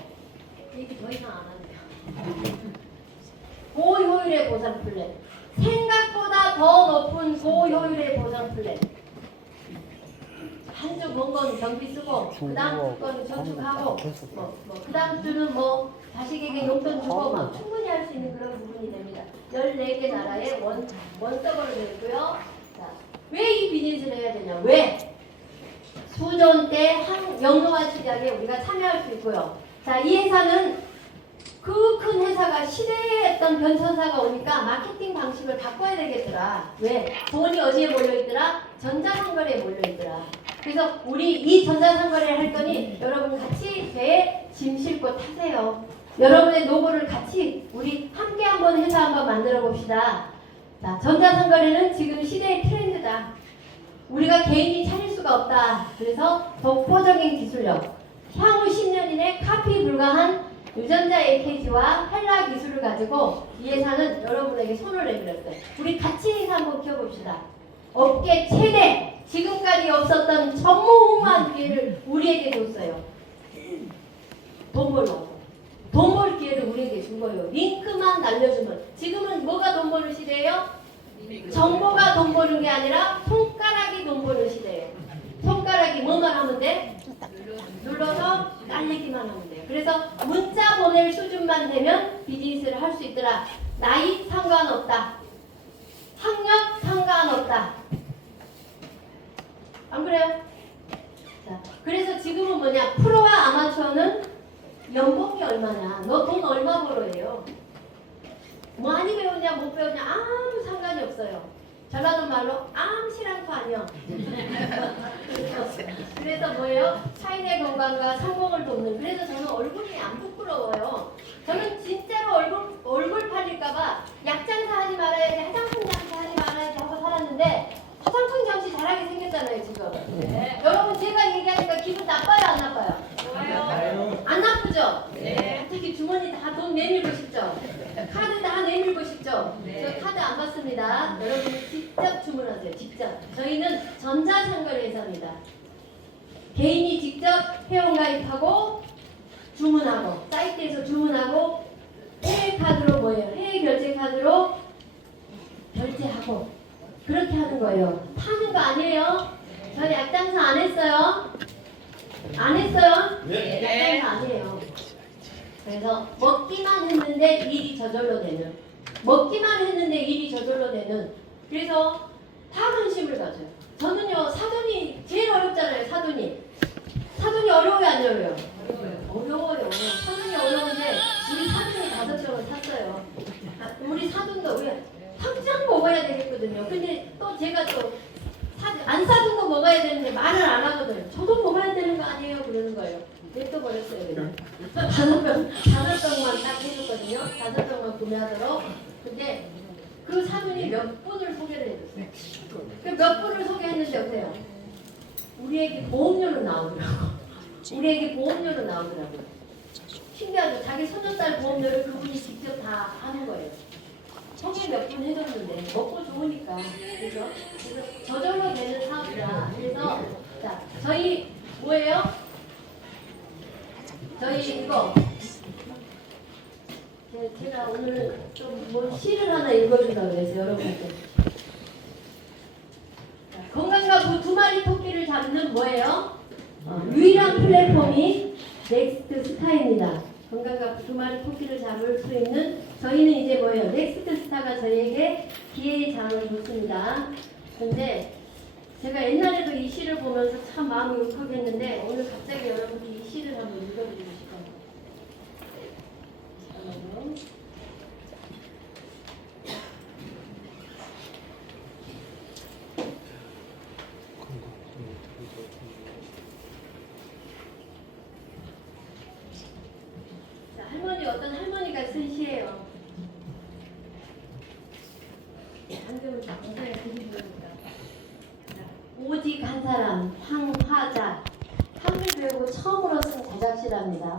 얘기 더 이상 안 하네요. 고효율의 보상 플랜. 생각보다 더 높은 고효율의 보상 플랜. 한 주 번 건 경비 쓰고 그 다음 주건 저축하고 그 다음 주는 뭐 자식에게 용돈 주고 막 충분히 할 수 있는 그런 부분이 됩니다. 14개 나라에 원서버를 냈고요. 왜 이 비즈니스를 해야 되냐? 왜? 수존 때 영농화 시장에 우리가 참여할 수 있고요. 자, 이 회사는 그 큰 회사가 시대의 어떤 변천사가 오니까 마케팅 방식을 바꿔야 되겠더라. 왜? 돈이 어디에 몰려있더라? 전자상거래에 몰려있더라. 그래서 우리 이 전자상거래를 할 거니 여러분 같이 배에 짐 싣고 타세요. 여러분의 노고를 같이 우리 함께 한번 회사 한번 만들어 봅시다. 자, 전자상거래는 지금 시대의 트렌드다. 우리가 개인이 차릴 수가 없다. 그래서 독보적인 기술력, 향후 10년 이내 카피 불가한 유전자 AKG와 헬라 기술을 가지고 이 회사는 여러분에게 손을 내밀었어요. 우리 같이 회사 한번 키워봅시다. 업계 최대, 지금까지 없었던 전무후무한 기회를 우리에게 줬어요. 돈 벌라고. 돈 벌 기회를 우리에게 준 거예요. 링크만 날려주면. 지금은 뭐가 돈 버는 시대예요? 정보가 돈 버는 게 아니라 손가락이 돈 버는 시대예요. 손가락이 뭐만 하면 돼? 눌러서 날리기만 하면 돼요. 그래서 문자 보낼 수준만 되면 비즈니스를 할 수 있더라. 나이 상관없다. 학력 상관없다. 안 그래요? 자, 그래서 지금은 뭐냐? 프로와 아마추어는 연봉이 얼마냐? 너 돈 얼마 벌어요? 많이 배웠냐 못 배웠냐 아무 상관이 없어요. 전라도 말로 암시랑도 아니요. 그래서 뭐예요? 타인의 건강과 성공을 돕는. 그래서 저는 얼굴이 안 부끄러워요. 저는 진짜로 얼굴 팔릴까봐 약장사 하지 말아야지, 화장품 장사 하지 말아야지 하고 살았는데 화장품 장사 잘하게 생겼잖아요 지금. 네. 여러분 제가 얘기하니까 기분 나빠요 안 나빠요? 좋아요. 안 나쁘죠? 네. 특히 주머니 다 돈 내밀고 싶죠? 카드 다 내밀고 싶죠? 네. 저 카드 안 받습니다. 여러분 직접 주문하세요. 직접. 저희는 전자상거래 회사입니다. 개인이 직접 회원가입하고 주문하고 사이트에서 주문하고 해외 카드로 뭐예요? 해외 결제 카드로 결제하고 그렇게 하는 거예요. 파는 거 아니에요. 저희 약장사 안 했어요. 안 했어요? 네. 약장사 아니에요. 그래서 먹기만 했는데 일이 저절로 되는, 먹기만 했는데 일이 저절로 되는. 그래서 다 관심을 가져요. 저는요 사돈이 제일 어렵잖아요. 사돈이 어려워요 안 어려워요? 어려워요. 사돈이 어려운데 우리 사돈이 5명을 샀어요. 우리 사돈도 왜 당장 먹어야 되겠거든요. 근데 또 제가 또 안 사둔 거 먹어야 되는데 말을 안 하거든요. 저도 먹어야 되는 거 아니에요? 그러는 거예요. 냅둬버렸어요 그냥. 5병만 딱 해줬거든요. 5병만 구매하도록. 근데 그 사돈이 몇 분을 소개를 해줬어요. 그 몇 분을 소개했는데 어때요? 우리에게 보험료로 나오더라고. 우리에게 보험료로 나오더라고요. 신기하죠? 자기 손녀딸 보험료를 그분이 직접 다 하는 거예요. 소개 몇 분 해줬는데 먹고 좋으니까. 그죠? 그래서 저절로 되는 사업이다. 그래서 자, 저희 뭐예요? 저희 이거 제가 오늘 좀 뭐 시를 하나 읽어주려고 그랬어요. 여러분께. 건강과 두 마리 토끼를 잡는 뭐예요? 유일한 플랫폼이 넥스트 스타입니다. 건강과 두 마리 토끼를 잡을 수 있는 저희는 이제 뭐예요? 넥스트 스타가 저희에게 기회의 장을 줬습니다. 근데 제가 옛날에도 이 시를 보면서 참 마음이 울컥했는데 오늘 갑자기 여러분께 이 시를 한번 읽어드리고 싶어요. 잠깐만요. 할머니 어떤 할머니가 쓴 시예요. 한 점을 감사해 드리고요. 묵직한 사람, 황화자. 한글교육을 처음으로 쓴 자작시랍니다.